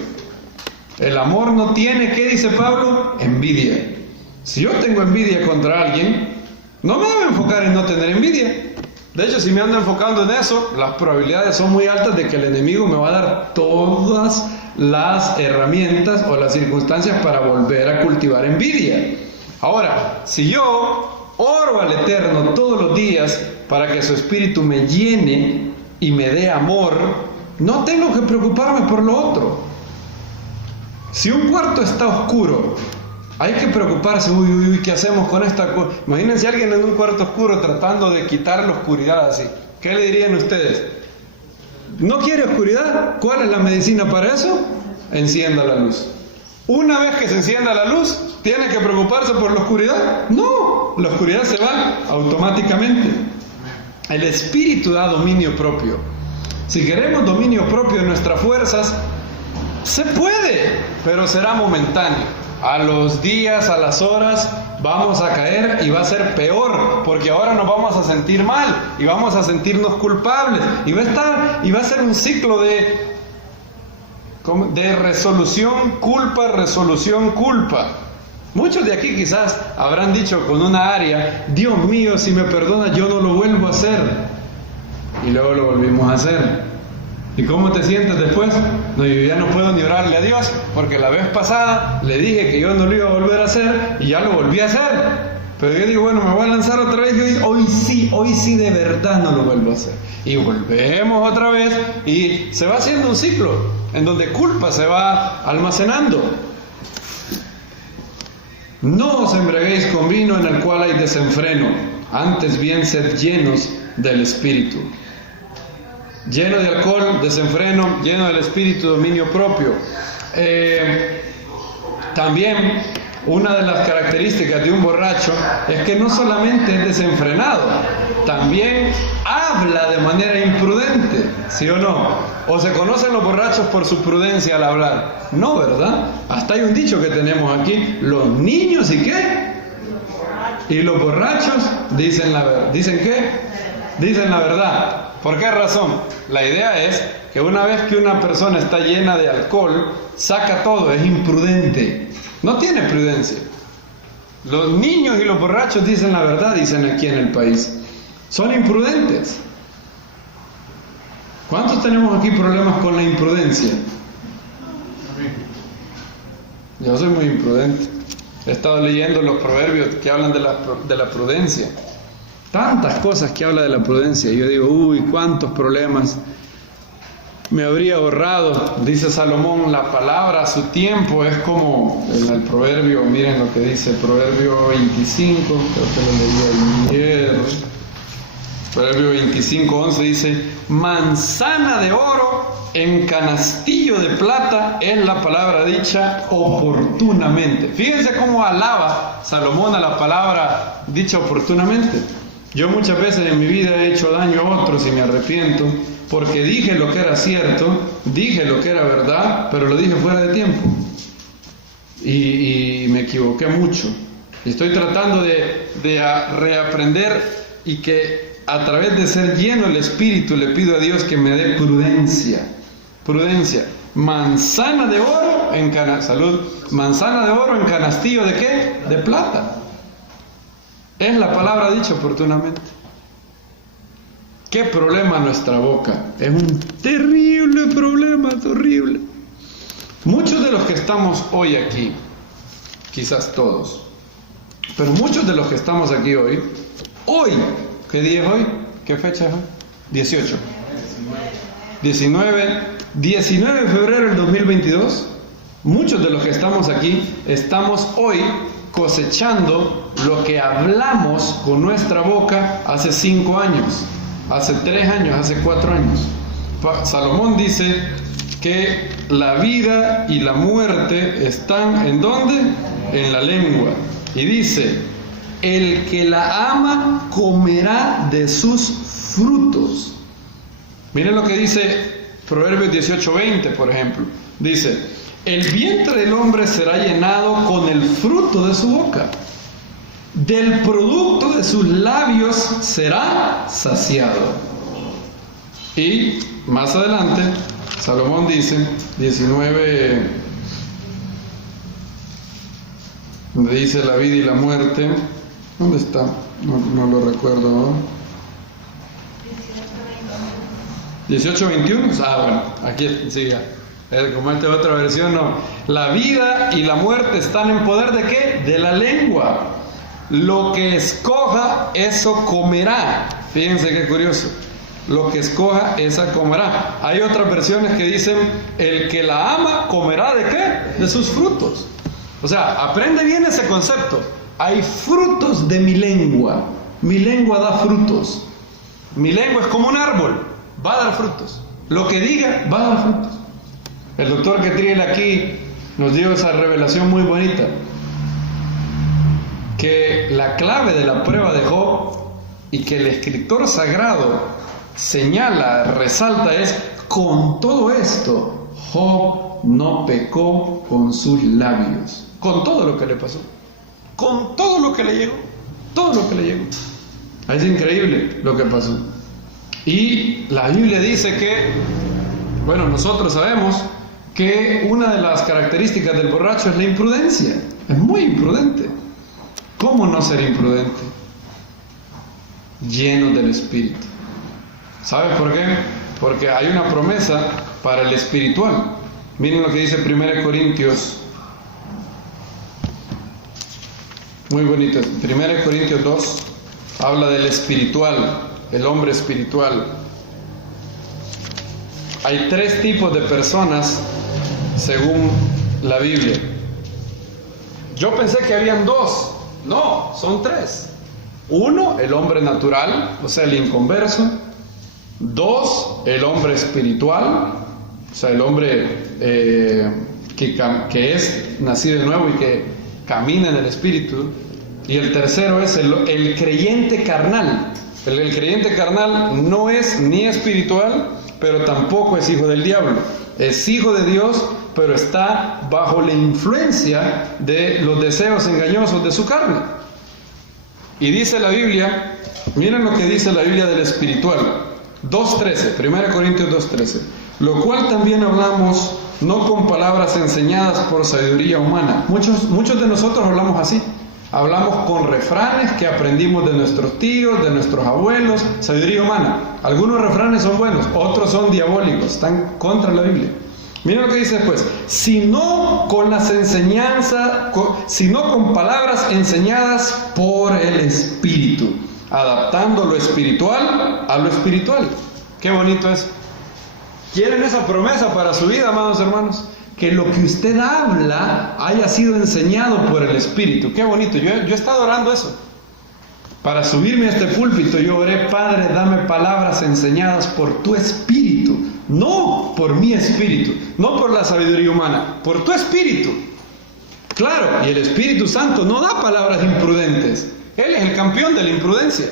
El amor no tiene, ¿qué dice Pablo? Envidia. Si yo tengo envidia contra alguien, no me debo enfocar en no tener envidia. De hecho, si me ando enfocando en eso, las probabilidades son muy altas de que el enemigo me va a dar todas las herramientas o las circunstancias para volver a cultivar envidia. Ahora, si yo oro al Eterno todos los días para que su Espíritu me llene y me dé amor, no tengo que preocuparme por lo otro. Si un cuarto está oscuro, hay que preocuparse, ¿qué hacemos con esta cosa? Imagínense a alguien en un cuarto oscuro tratando de quitar la oscuridad así. ¿Qué le dirían ustedes? ¿No quiere oscuridad? ¿Cuál es la medicina para eso? Encienda la luz. Una vez que se encienda la luz, ¿tiene que preocuparse por la oscuridad? No, la oscuridad se va automáticamente. El Espíritu da dominio propio. Si queremos dominio propio de nuestras fuerzas, se puede, pero será momentáneo. A los días, a las horas, vamos a caer y va a ser peor, porque ahora nos vamos a sentir mal y vamos a sentirnos culpables y va a ser un ciclo de resolución, culpa. Muchos de aquí quizás habrán dicho con una aria: Dios mío, si me perdona, yo no lo vuelvo a hacer. Y luego lo volvimos a hacer. ¿Y cómo te sientes después? No, yo ya no puedo ni orarle a Dios, porque la vez pasada le dije que yo no lo iba a volver a hacer y ya lo volví a hacer. Pero yo digo, bueno, me voy a lanzar otra vez y hoy sí de verdad no lo vuelvo a hacer. Y volvemos otra vez y se va haciendo un ciclo en donde culpa se va almacenando. No os embriaguéis con vino en el cual hay desenfreno, antes bien sed llenos del Espíritu. Lleno de alcohol, desenfreno, lleno del Espíritu, dominio propio. También una de las características de un borracho es que no solamente es desenfrenado, también habla de manera imprudente, ¿sí o no? ¿O se conocen los borrachos por su prudencia al hablar? No, ¿verdad? Hasta hay un dicho que tenemos aquí: los niños ¿y qué? Y los borrachos dicen la verdad. ¿Dicen qué? Dicen la verdad. ¿Por qué razón? La idea es que una vez que una persona está llena de alcohol, saca todo, es imprudente, no tiene prudencia. Los niños y los borrachos dicen la verdad, dicen aquí en el país. Son imprudentes. ¿Cuántos tenemos aquí problemas con la imprudencia? Yo soy muy imprudente. He estado leyendo los proverbios que hablan de la prudencia. Tantas cosas que habla de la prudencia. Yo digo, cuántos problemas me habría ahorrado. Dice Salomón, la palabra a su tiempo es como en el proverbio, miren lo que dice, proverbio 25, creo que lo leí ayer. Proverbio 25:11 dice: manzana de oro en canastillo de plata es la palabra dicha oportunamente. Fíjense cómo alaba Salomón a la palabra dicha oportunamente. Yo muchas veces en mi vida he hecho daño a otros y me arrepiento porque dije lo que era cierto, dije lo que era verdad, pero lo dije fuera de tiempo y me equivoqué mucho. Y estoy tratando de reaprender, y que a través de ser lleno del Espíritu le pido a Dios que me dé prudencia. Manzana de oro en manzana de oro en canastillo ¿de qué? De plata. Es la palabra dicha oportunamente. ¿Qué problema nuestra boca? Es un terrible problema, terrible. Muchos de los que estamos hoy aquí, quizás todos, pero muchos de los que estamos aquí hoy, ¿qué día es hoy? ¿Qué fecha es hoy? 18. 19 de febrero del 2022. Muchos de los que estamos aquí estamos hoy cosechando lo que hablamos con nuestra boca hace 5 años, hace 3 años, hace 4 años. Salomón dice que la vida y la muerte están ¿en dónde? En la lengua. Y dice: el que la ama comerá de sus frutos. Miren lo que dice Proverbios 18:20, por ejemplo, dice: el vientre del hombre será llenado con el fruto de su boca, del producto de sus labios será saciado. Y más adelante, Salomón dice, 19, donde dice la vida y la muerte, ¿dónde está? No lo recuerdo, ¿no? 18:21. Bueno, aquí sigue. Como esta otra versión, no. La vida y la muerte están en poder ¿de qué? De la lengua. Lo que escoja, eso comerá. Fíjense qué curioso. Lo que escoja, esa comerá. Hay otras versiones que dicen: el que la ama comerá ¿de qué? De sus frutos. O sea, aprende bien ese concepto. Hay frutos de mi lengua. Mi lengua da frutos. Mi lengua es como un árbol. Va a dar frutos. Lo que diga, va a dar frutos. El doctor Ketriel aquí nos dio esa revelación muy bonita. Que la clave de la prueba de Job, y que el escritor sagrado señala, resalta, es: con todo esto, Job no pecó con sus labios. Con todo lo que le pasó. Con todo lo que le llegó. Todo lo que le llegó. Es increíble lo que pasó. Y la Biblia dice que, bueno, nosotros sabemos que una de las características del borracho es la imprudencia. Es muy imprudente. ¿Cómo no ser imprudente? Lleno del Espíritu. ¿Sabe por qué? Porque hay una promesa para el espiritual. Miren lo que dice 1 Corintios. Muy bonito. 1 Corintios 2 habla del espiritual, el hombre espiritual. Hay 3 tipos de personas según la Biblia. Yo pensé que habían 2. No, son 3. 1, el hombre natural, o sea, el inconverso. 2, el hombre espiritual, o sea, el hombre que es nacido de nuevo y que camina en el Espíritu. Y el tercero es el creyente carnal. El creyente carnal no es ni espiritual, pero tampoco es hijo del diablo. Es hijo de Dios, pero está bajo la influencia de los deseos engañosos de su carne. Y dice la Biblia, miren lo que dice la Biblia del espiritual. 2:13, 1 Corintios 2:13. Lo cual también hablamos no con palabras enseñadas por sabiduría humana. Muchos de nosotros hablamos así. Hablamos con refranes que aprendimos de nuestros tíos, de nuestros abuelos, sabiduría humana. Algunos refranes son buenos, otros son diabólicos, están contra la Biblia. Miren lo que dice después: sino con palabras enseñadas por el Espíritu, adaptando lo espiritual a lo espiritual. Qué bonito es. ¿Quieren esa promesa para su vida, amados hermanos? Que lo que usted habla haya sido enseñado por el Espíritu. Qué bonito. Yo he estado orando eso. Para subirme a este púlpito yo oré: Padre, dame palabras enseñadas por tu Espíritu. No por mi espíritu, no por la sabiduría humana, por tu Espíritu. Claro, y el Espíritu Santo no da palabras imprudentes. Él es el campeón de la imprudencia.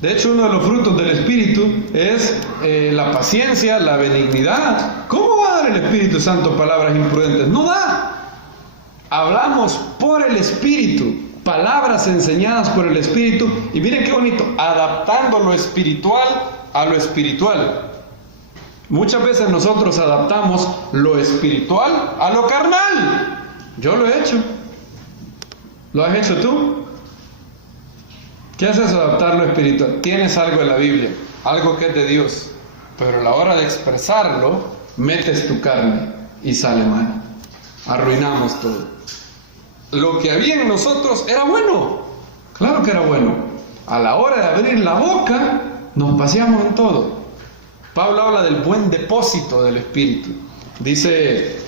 De hecho, uno de los frutos del Espíritu es la paciencia, la benignidad. ¿Cómo va a dar el Espíritu Santo palabras imprudentes? No da. Hablamos por el Espíritu, palabras enseñadas por el Espíritu. Y miren qué bonito, adaptando lo espiritual a lo espiritual. Muchas veces nosotros adaptamos lo espiritual a lo carnal. Yo lo he hecho. ¿Lo has hecho tú? ¿Qué haces adaptar lo espiritual? Tienes algo en la Biblia, algo que es de Dios, pero a la hora de expresarlo, metes tu carne y sale mal. Arruinamos todo. Lo que había en nosotros era bueno, claro que era bueno. A la hora de abrir la boca, nos paseamos en todo. Pablo habla del buen depósito del Espíritu. Dice,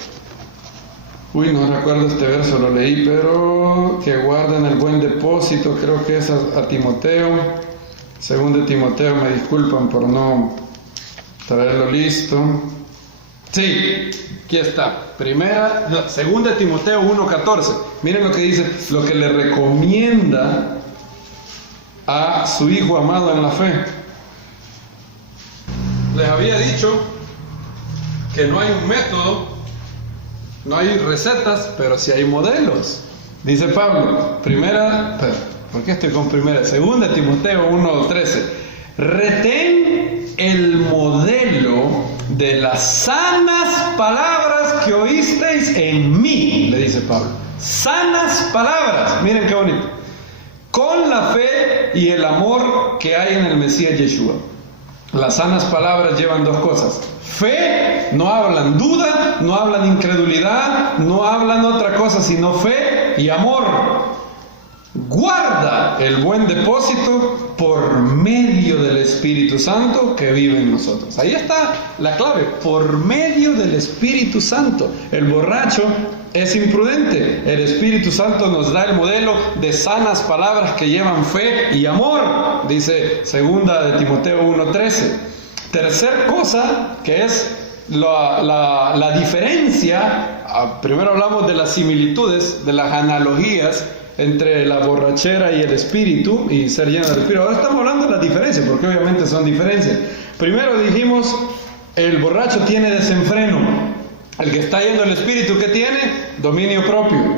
no recuerdo este verso, lo leí, pero que guarden el buen depósito, creo que es a Timoteo, 2 Timoteo, me disculpan por no traerlo listo. Sí, aquí está, 2 Timoteo 1:14. Miren lo que dice, lo que le recomienda a su hijo amado en la fe. Les había dicho que no hay un método, no hay recetas, pero sí hay modelos. Dice Pablo, ¿por qué estoy con primera? Segunda Timoteo 1:13. Retén el modelo de las sanas palabras que oísteis en mí, le dice Pablo. Sanas palabras, miren qué bonito. Con la fe y el amor que hay en el Mesías Yeshua. Las sanas palabras llevan dos cosas. Fe, no hablan duda, no hablan incredulidad, no hablan otra cosa sino fe y amor. Guarda el buen depósito por medio del Espíritu Santo que vive en nosotros. Ahí está la clave, por medio del Espíritu Santo. El borracho es imprudente. El Espíritu Santo nos da el modelo de sanas palabras que llevan fe y amor, dice segunda de Timoteo 1:13. Tercer cosa, que es la diferencia. Primero hablamos de las similitudes, de las analogías entre la borrachera y el espíritu y ser lleno del espíritu. Ahora estamos hablando de las diferencias, porque obviamente son diferencias. Primero dijimos, el borracho tiene desenfreno. El que está lleno del espíritu, ¿qué tiene? Dominio propio.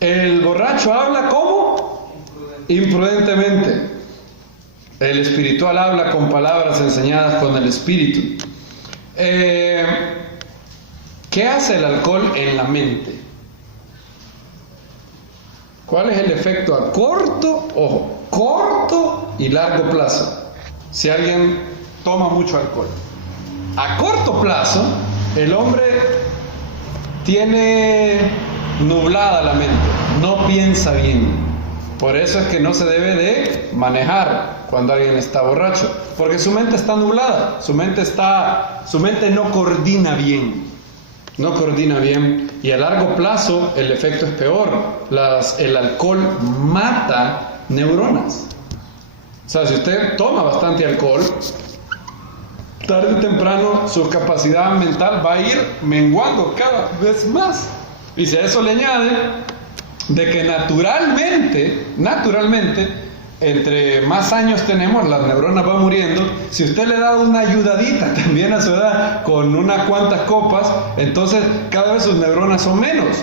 El borracho habla ¿cómo? Imprudentemente. El espiritual habla con palabras enseñadas con el espíritu. ¿Qué hace el alcohol en la mente? ¿Cuál es el efecto a corto y largo plazo? Si alguien toma mucho alcohol. A corto plazo, el hombre tiene nublada la mente, no piensa bien. Por eso es que no se debe de manejar cuando alguien está borracho, porque su mente está nublada, su mente no coordina bien. No coordina bien, y a largo plazo el efecto es peor. El alcohol mata neuronas. O sea, si usted toma bastante alcohol, tarde o temprano su capacidad mental va a ir menguando cada vez más. Y si a eso le añade de que naturalmente, entre más años tenemos, las neuronas van muriendo. Si usted le da una ayudadita también a su edad con unas cuantas copas, entonces cada vez sus neuronas son menos.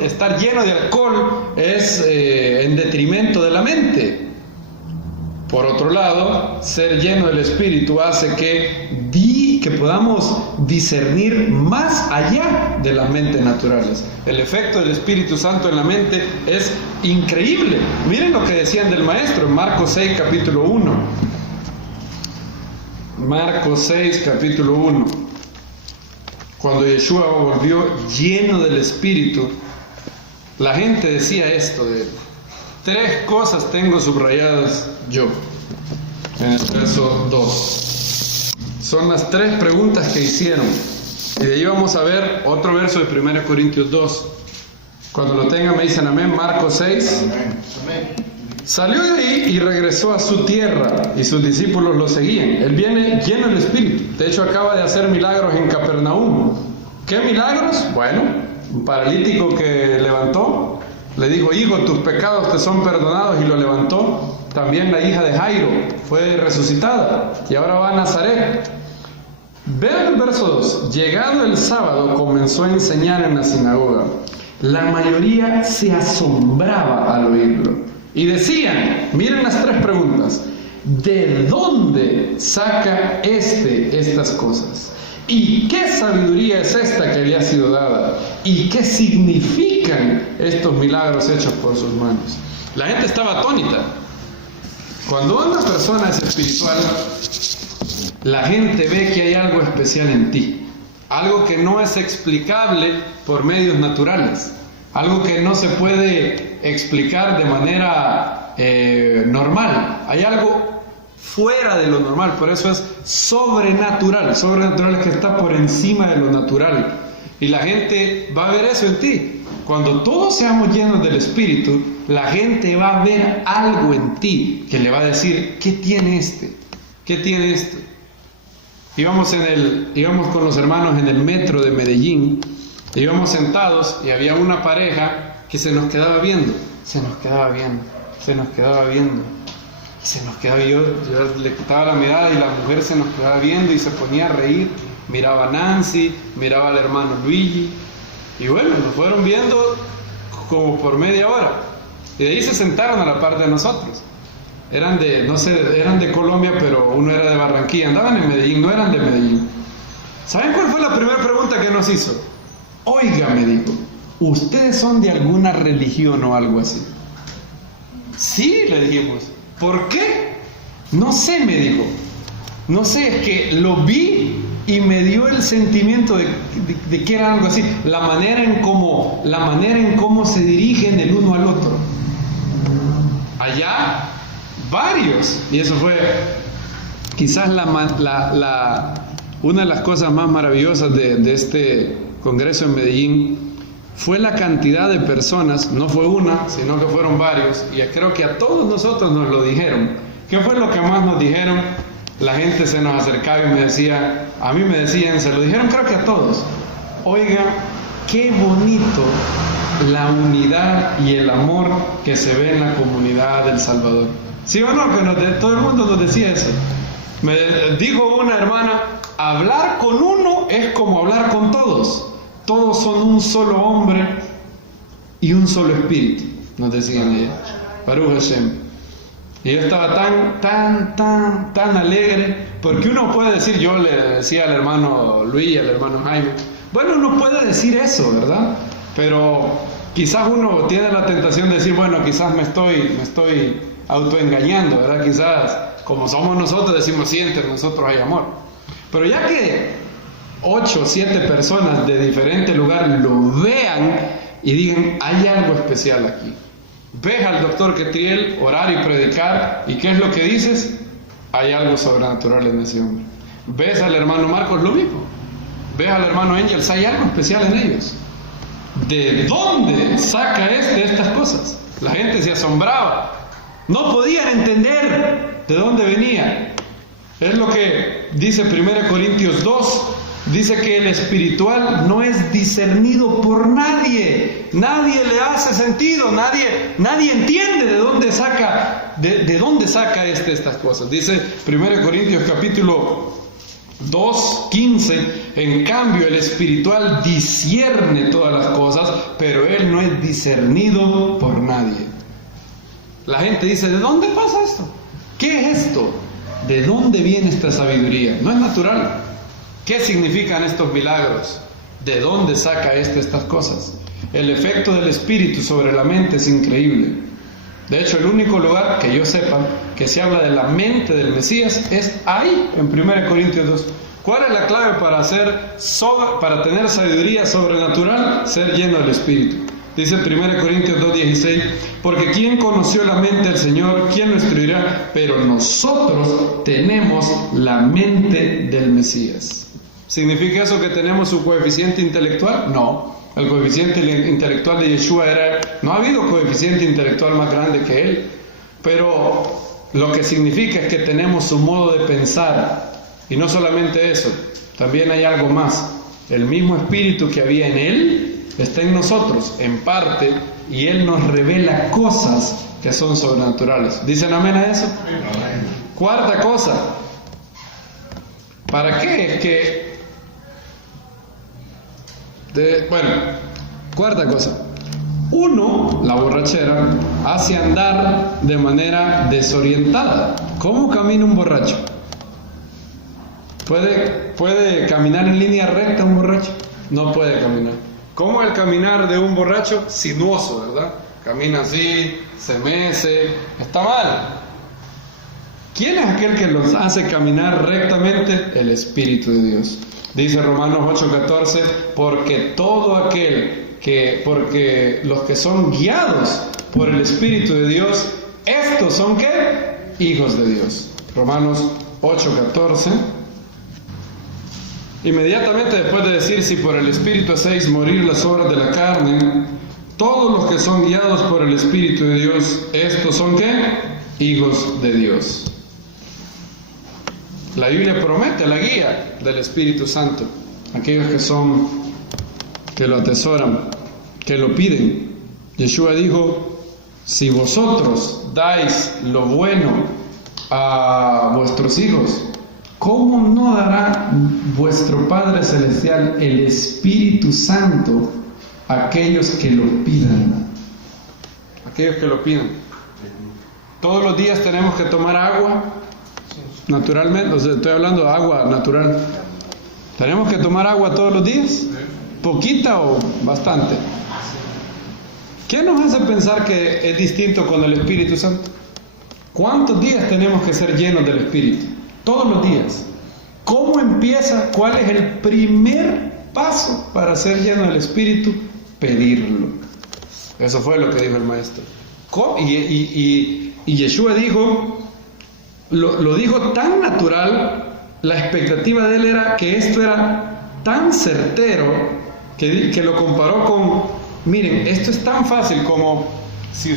Estar lleno de alcohol es en detrimento de la mente. Por otro lado, ser lleno del Espíritu hace que podamos discernir más allá de las mentes naturales. El efecto del Espíritu Santo en la mente es increíble. Miren lo que decían del Maestro en Marcos 6, capítulo 1. Marcos 6, capítulo 1. Cuando Yeshua volvió lleno del Espíritu, la gente decía esto de él. 3 cosas tengo subrayadas yo en el verso 2. Son las 3 preguntas que hicieron. Y de ahí vamos a ver otro verso de 1 Corintios 2. Cuando lo tengan me dicen amén. Marcos 6. Salió de ahí y regresó a su tierra, y sus discípulos lo seguían. Él viene lleno del Espíritu. De hecho, acaba de hacer milagros en Capernaum. ¿Qué milagros? Bueno, un paralítico que levantó. Le dijo, hijo, tus pecados te son perdonados, y lo levantó. También la hija de Jairo fue resucitada, y ahora va a Nazaret. Vean el verso 2. Llegado el sábado, comenzó a enseñar en la sinagoga. La mayoría se asombraba al oírlo. Y decían, miren las 3 preguntas. ¿De dónde saca estas cosas? ¿Y qué sabiduría es esta que le ha sido dada? ¿Y qué significan estos milagros hechos por sus manos? La gente estaba atónita. Cuando una persona es espiritual, la gente ve que hay algo especial en ti. Algo que no es explicable por medios naturales. Algo que no se puede explicar de manera normal. Hay algo fuera de lo normal, por eso es sobrenatural. Sobrenatural es que está por encima de lo natural. Y la gente va a ver eso en ti. Cuando todos seamos llenos del Espíritu, la gente va a ver algo en ti que le va a decir, ¿qué tiene este? ¿Qué tiene este? Íbamos con los hermanos en el metro de Medellín, íbamos sentados y había una pareja que se nos quedaba viendo. Se nos quedaba, yo le quitaba la mirada y la mujer se nos quedaba viendo y se ponía a reír. Miraba a Nancy, miraba al hermano Luigi. Y bueno, nos fueron viendo como por media hora. Y de ahí se sentaron a la par de nosotros. Eran de Colombia, pero uno era de Barranquilla. Andaban en Medellín, no eran de Medellín. ¿Saben cuál fue la primera pregunta que nos hizo? Oiga, me dijo, ¿ustedes son de alguna religión o algo así? Sí, le dijimos. ¿Por qué? No sé, me dijo. No sé, es que lo vi y me dio el sentimiento de que era algo así. La manera en cómo se dirigen el uno al otro. Allá, varios. Y eso fue quizás una de las cosas más maravillosas de este congreso en Medellín. Fue la cantidad de personas, no fue una, sino que fueron varios, y creo que a todos nosotros nos lo dijeron. ¿Qué fue lo que más nos dijeron? La gente se nos acercaba y me decía, a mí me decían, se lo dijeron creo que a todos, oiga, qué bonito la unidad y el amor que se ve en la comunidad del Salvador. ¿Sí o no? Que todo el mundo nos decía eso. Me dijo una hermana, hablar con uno es como hablar con todos. Todos son un solo hombre y un solo espíritu, nos decían ella. Baruch Hashem. Y yo estaba tan alegre, porque uno puede decir, yo le decía al hermano Luis y al hermano Jaime, bueno, uno puede decir eso, ¿verdad? Pero quizás uno tiene la tentación de decir, bueno, quizás me estoy autoengañando, ¿verdad? Quizás, como somos nosotros, decimos, sí, entre nosotros hay amor. Pero ya que 8 o 7 personas de diferentes lugares lo vean y digan, hay algo especial aquí. Ves al doctor Ketriel orar y predicar, ¿y qué es lo que dices? Hay algo sobrenatural en ese hombre. Ves al hermano Marcos, lo mismo. Ves al hermano Angels, hay algo especial en ellos. ¿De dónde saca estas cosas? La gente se asombraba. No podían entender de dónde venía. Es lo que dice 1 Corintios 2. Dice que el espiritual no es discernido por nadie. Nadie le hace sentido. Nadie entiende de dónde saca estas cosas. Dice 1 Corintios capítulo 2:15. En cambio, el espiritual discierne todas las cosas, pero él no es discernido por nadie. La gente dice, ¿de dónde pasa esto? ¿Qué es esto? ¿De dónde viene esta sabiduría? No es natural. ¿Qué significan estos milagros? ¿De dónde saca estas cosas? El efecto del Espíritu sobre la mente es increíble. De hecho, el único lugar que yo sepa que se habla de la mente del Mesías es ahí, en 1 Corintios 2. ¿Cuál es la clave para tener sabiduría sobrenatural? Ser lleno del Espíritu. Dice 1 Corintios 2:16, porque ¿quién conoció la mente del Señor? ¿Quién lo instruirá? Pero nosotros tenemos la mente del Mesías. ¿Significa eso que tenemos su coeficiente intelectual? No. El coeficiente intelectual de Yeshua no ha habido coeficiente intelectual más grande que él. Pero lo que significa es que tenemos su modo de pensar. Y no solamente eso, también hay algo más. El mismo espíritu que había en él está en nosotros, en parte, y él nos revela cosas que son sobrenaturales. ¿Dicen amén a eso? Cuarta cosa. ¿Para qué? Es que cuarta cosa. Uno, la borrachera, hace andar de manera desorientada. ¿Cómo camina un borracho? ¿Puede caminar en línea recta un borracho? No puede caminar. ¿Cómo es el caminar de un borracho? Sinuoso, ¿verdad? Camina así, se mece, está mal. ¿Quién es aquel que los hace caminar rectamente? El Espíritu de Dios. Dice Romanos 8:14, porque los que son guiados por el Espíritu de Dios, estos son ¿qué? Hijos de Dios. Romanos 8:14. Inmediatamente después de decir, si por el Espíritu hacéis morir las obras de la carne, todos los que son guiados por el Espíritu de Dios, estos son ¿qué? Hijos de Dios. La Biblia promete la guía del Espíritu Santo. Aquellos que lo atesoran, que lo piden. Yeshua dijo, si vosotros dais lo bueno a vuestros hijos, ¿cómo no dará vuestro Padre Celestial el Espíritu Santo a aquellos que lo pidan? Aquellos que lo pidan. Todos los días tenemos que tomar agua, naturalmente, o sea, estoy hablando de agua natural. ¿Tenemos que tomar agua todos los días? ¿Poquita o bastante? ¿Qué nos hace pensar que es distinto con el Espíritu Santo? ¿Cuántos días tenemos que ser llenos del Espíritu? Todos los días. ¿Cómo empieza? ¿Cuál es el primer paso para ser lleno del Espíritu? Pedirlo. Eso fue lo que dijo el maestro. Y Yeshua dijo, lo dijo tan natural, la expectativa de él era que esto era tan certero, que lo comparó con, miren, esto es tan fácil como si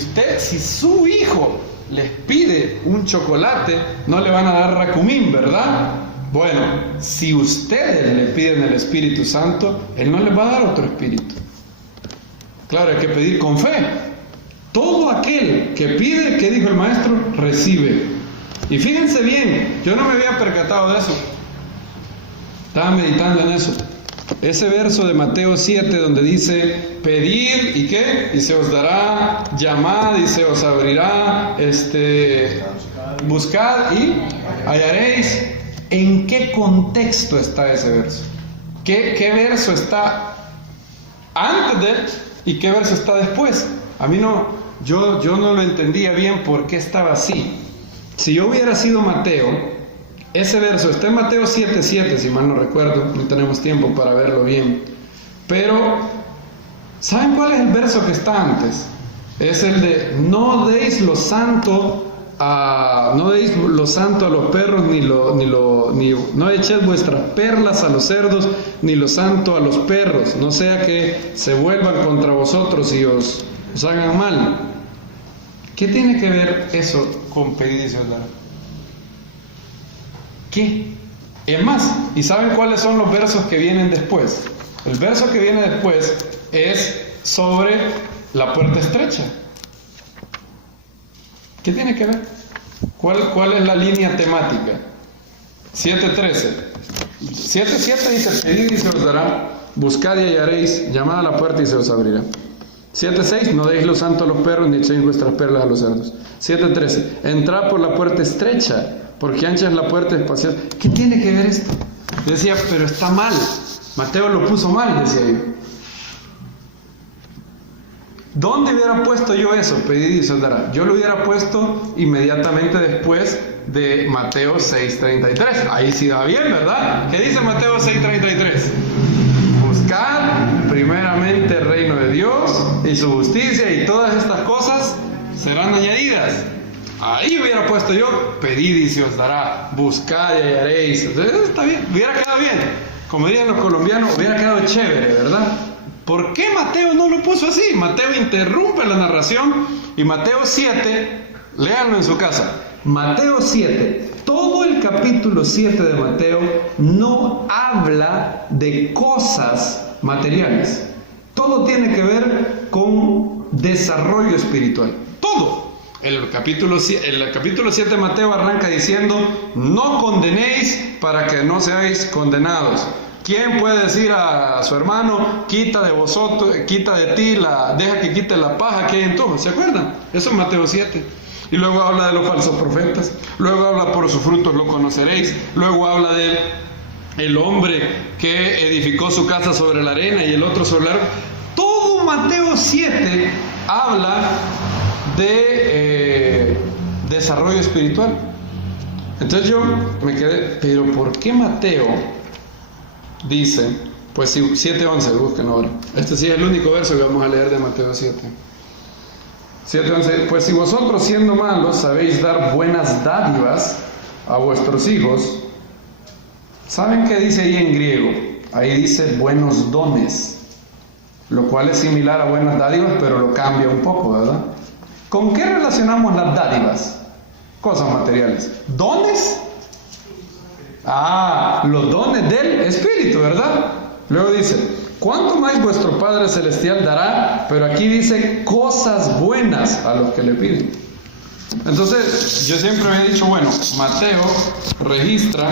su hijo les pide un chocolate, no le van a dar racumín, ¿verdad? Bueno, si ustedes le piden el Espíritu Santo, Él no les va a dar otro espíritu. Claro, hay que pedir con fe. Todo aquel que pide, ¿qué dijo el maestro? Recibe. Y fíjense bien, yo no me había percatado de eso. Estaba meditando en eso. Ese verso de Mateo 7 donde dice, pedid y qué, y se os dará, llamad y se os abrirá, buscad y hallaréis. ¿En qué contexto está ese verso? ¿Qué verso está antes de él y qué verso está después? A mí no, yo no lo entendía bien por qué estaba así. Si yo hubiera sido Mateo, ese verso está en Mateo 7:7, si mal no recuerdo, no tenemos tiempo para verlo bien. Pero, ¿saben cuál es el verso que está antes? Es el de, no deis lo santo a los perros, no echéis vuestras perlas a los cerdos, ni lo santo a los perros, no sea que se vuelvan contra vosotros y os hagan mal. ¿Qué tiene que ver eso con pedir y se os dará? ¿Qué? Es más, ¿y saben cuáles son los versos que vienen después? El verso que viene después es sobre la puerta estrecha. ¿Qué tiene que ver? ¿Cuál es la línea temática? 7:13. 7:7 dice, pedid y se os dará, buscad y hallaréis, llamad a la puerta y se os abrirá. 7:6, no deis lo santo a los perros ni echéis vuestras perlas a los cerdos. 7:13, entrad por la puerta estrecha, porque ancha es la puerta espaciosa. ¿Qué tiene que ver esto? Yo decía, pero está mal. Mateo lo puso mal, decía yo. ¿Dónde hubiera puesto yo eso? Pedid y se os dará. Yo lo hubiera puesto inmediatamente después de Mateo 6:33. Ahí sí va bien, ¿verdad? ¿Qué dice Mateo 6:33? Buscad primeramente el reino de Dios y su justicia, y todas estas cosas serán añadidas. Ahí hubiera puesto yo, pedid y se os dará, buscad y hallaréis. Está bien, hubiera quedado bien. Como dirían los colombianos, hubiera quedado chévere, ¿verdad? ¿Por qué Mateo no lo puso así? Mateo interrumpe la narración y Mateo 7, léanlo en su casa. Mateo 7, todo el capítulo 7 de Mateo no habla de cosas materiales. Todo tiene que ver con desarrollo espiritual. Todo. El capítulo 7 de Mateo arranca diciendo, no condenéis para que no seáis condenados. ¿Quién puede decir a su hermano, quita de ti, deja que quite la paja que hay en tu? ¿Se acuerdan? Eso es Mateo 7. Y luego habla de los falsos profetas. Luego habla, por sus frutos lo conoceréis. Luego habla de el hombre que edificó su casa sobre la arena y el otro sobre la arena. Todo Mateo 7 habla de desarrollo espiritual. Entonces yo me quedé, pero ¿por qué Mateo dice, pues si 7:11, busquen ahora? Este sí es el único verso que vamos a leer de Mateo 7. 7:11, pues si vosotros siendo malos sabéis dar buenas dádivas a vuestros hijos, ¿saben qué dice ahí en griego? Ahí dice buenos dones, lo cual es similar a buenas dádivas, pero lo cambia un poco, ¿verdad? ¿Con qué relacionamos las dádivas? Cosas materiales. ¿Dones? Los dones del Espíritu, ¿verdad? Luego dice, ¿cuánto más vuestro Padre Celestial dará? Pero aquí dice cosas buenas a los que le piden. Entonces, yo siempre me he dicho, bueno, Mateo registra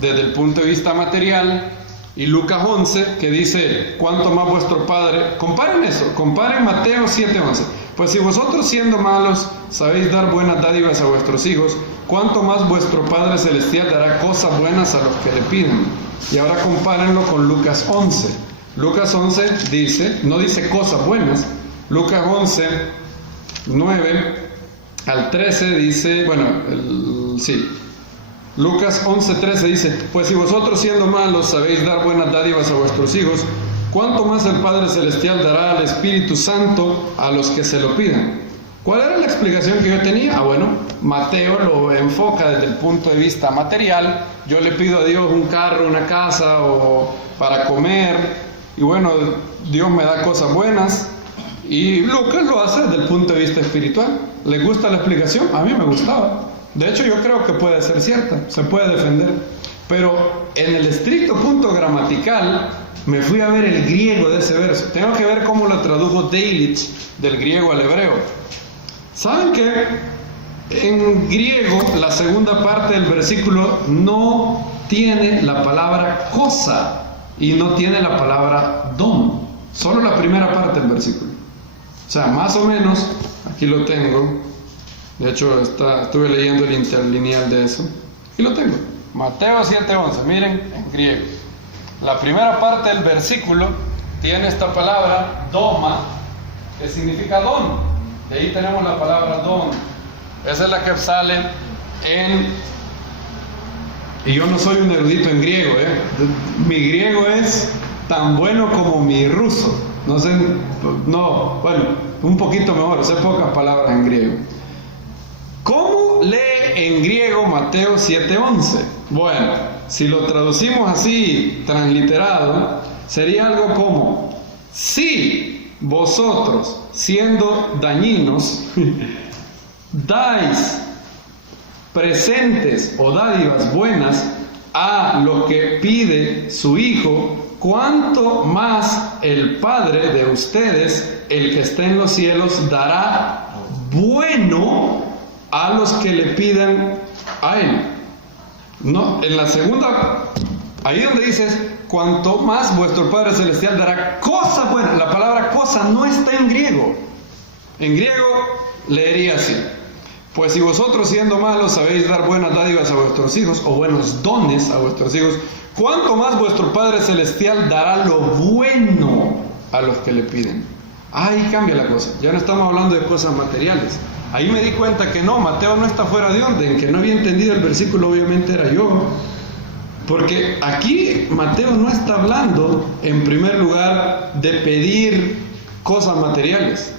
desde el punto de vista material, y Lucas 11, que dice, cuánto más vuestro Padre, comparen eso, comparen Mateo 7:11, pues si vosotros siendo malos sabéis dar buenas dádivas a vuestros hijos, cuánto más vuestro Padre Celestial dará cosas buenas a los que le piden. Y ahora compárenlo con Lucas 11. Lucas 11 dice, no dice cosas buenas, Lucas 11, 9 al 13 dice, Lucas 11:13 dice, pues si vosotros siendo malos sabéis dar buenas dádivas a vuestros hijos, ¿cuánto más el Padre Celestial dará al Espíritu Santo a los que se lo pidan? ¿Cuál era la explicación que yo tenía? Bueno, Mateo lo enfoca desde el punto de vista material. Yo le pido a Dios un carro, una casa o para comer, y bueno, Dios me da cosas buenas. Y Lucas lo hace desde el punto de vista espiritual. ¿Les gusta la explicación? A mí me gustaba. De hecho, yo creo que puede ser cierta, se puede defender. Pero en el estricto punto gramatical, me fui a ver el griego de ese verso. Tengo que ver cómo lo tradujo Delitzsch del griego al hebreo. ¿Saben que en griego la segunda parte del versículo no tiene la palabra cosa y no tiene la palabra don? Solo la primera parte del versículo. O sea, más o menos, aquí lo tengo. De hecho, estuve leyendo el interlineal de eso. Aquí lo tengo. Mateo 7:11, miren, en griego. La primera parte del versículo tiene esta palabra, doma, que significa don. De ahí tenemos la palabra don. Esa es la que sale en... Y yo no soy un erudito en griego, Mi griego es tan bueno como mi ruso. No sé, un poquito mejor, sé pocas palabras en griego. ¿Cómo lee en griego Mateo 7:11? Bueno, si lo traducimos así, transliterado, sería algo como, si vosotros, siendo dañinos, dais presentes o dádivas buenas a lo que pide su hijo, cuánto más el Padre de ustedes, el que está en los cielos, dará bueno a los que le pidan a él. No, en la segunda, ahí donde dices, cuanto más vuestro Padre Celestial dará cosas buenas. La palabra cosa no está en griego. En griego leería así, pues si vosotros siendo malos sabéis dar buenas dádivas a vuestros hijos, o buenos dones a vuestros hijos, cuánto más vuestro Padre Celestial dará lo bueno a los que le piden. Ahí cambia la cosa, ya no estamos hablando de cosas materiales. Ahí me di cuenta que no, Mateo no está fuera de orden, que no había entendido el versículo, obviamente era yo. Porque aquí Mateo no está hablando, en primer lugar, de pedir cosas materiales.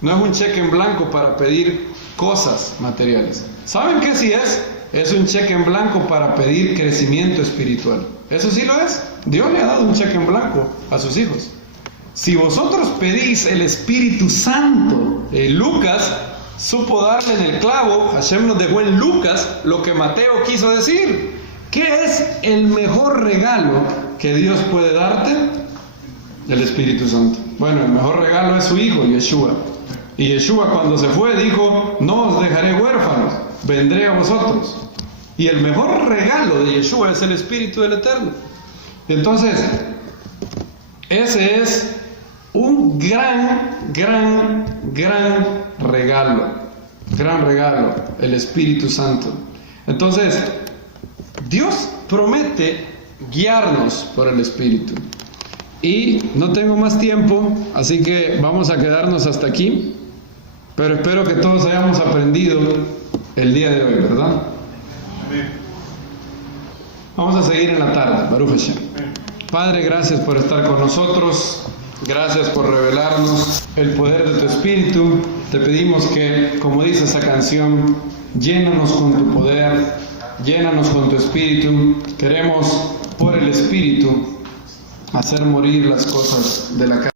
No es un cheque en blanco para pedir cosas materiales. ¿Saben qué sí es? Es un cheque en blanco para pedir crecimiento espiritual. Eso sí lo es. Dios le ha dado un cheque en blanco a sus hijos. Si vosotros pedís el Espíritu Santo, Lucas supo darle en el clavo, Hashem nos dejó en Lucas lo que Mateo quiso decir. ¿Qué es el mejor regalo que Dios puede darte? El Espíritu Santo. Bueno, el mejor regalo es su Hijo, Yeshua. Y Yeshua cuando se fue dijo, no os dejaré huérfanos, vendré a vosotros. Y el mejor regalo de Yeshua es el Espíritu del Eterno. Entonces, ese es un gran regalo. Gran regalo, el Espíritu Santo. Entonces, Dios promete guiarnos por el Espíritu. Y no tengo más tiempo, así que vamos a quedarnos hasta aquí. Pero espero que todos hayamos aprendido el día de hoy, ¿verdad? Vamos a seguir en la tarde, Baruch Hashem. Padre, gracias por estar con nosotros. Gracias por revelarnos el poder de tu Espíritu. Te pedimos que, como dice esa canción, llénanos con tu poder, llénanos con tu Espíritu. Queremos, por el Espíritu, hacer morir las cosas de la carne.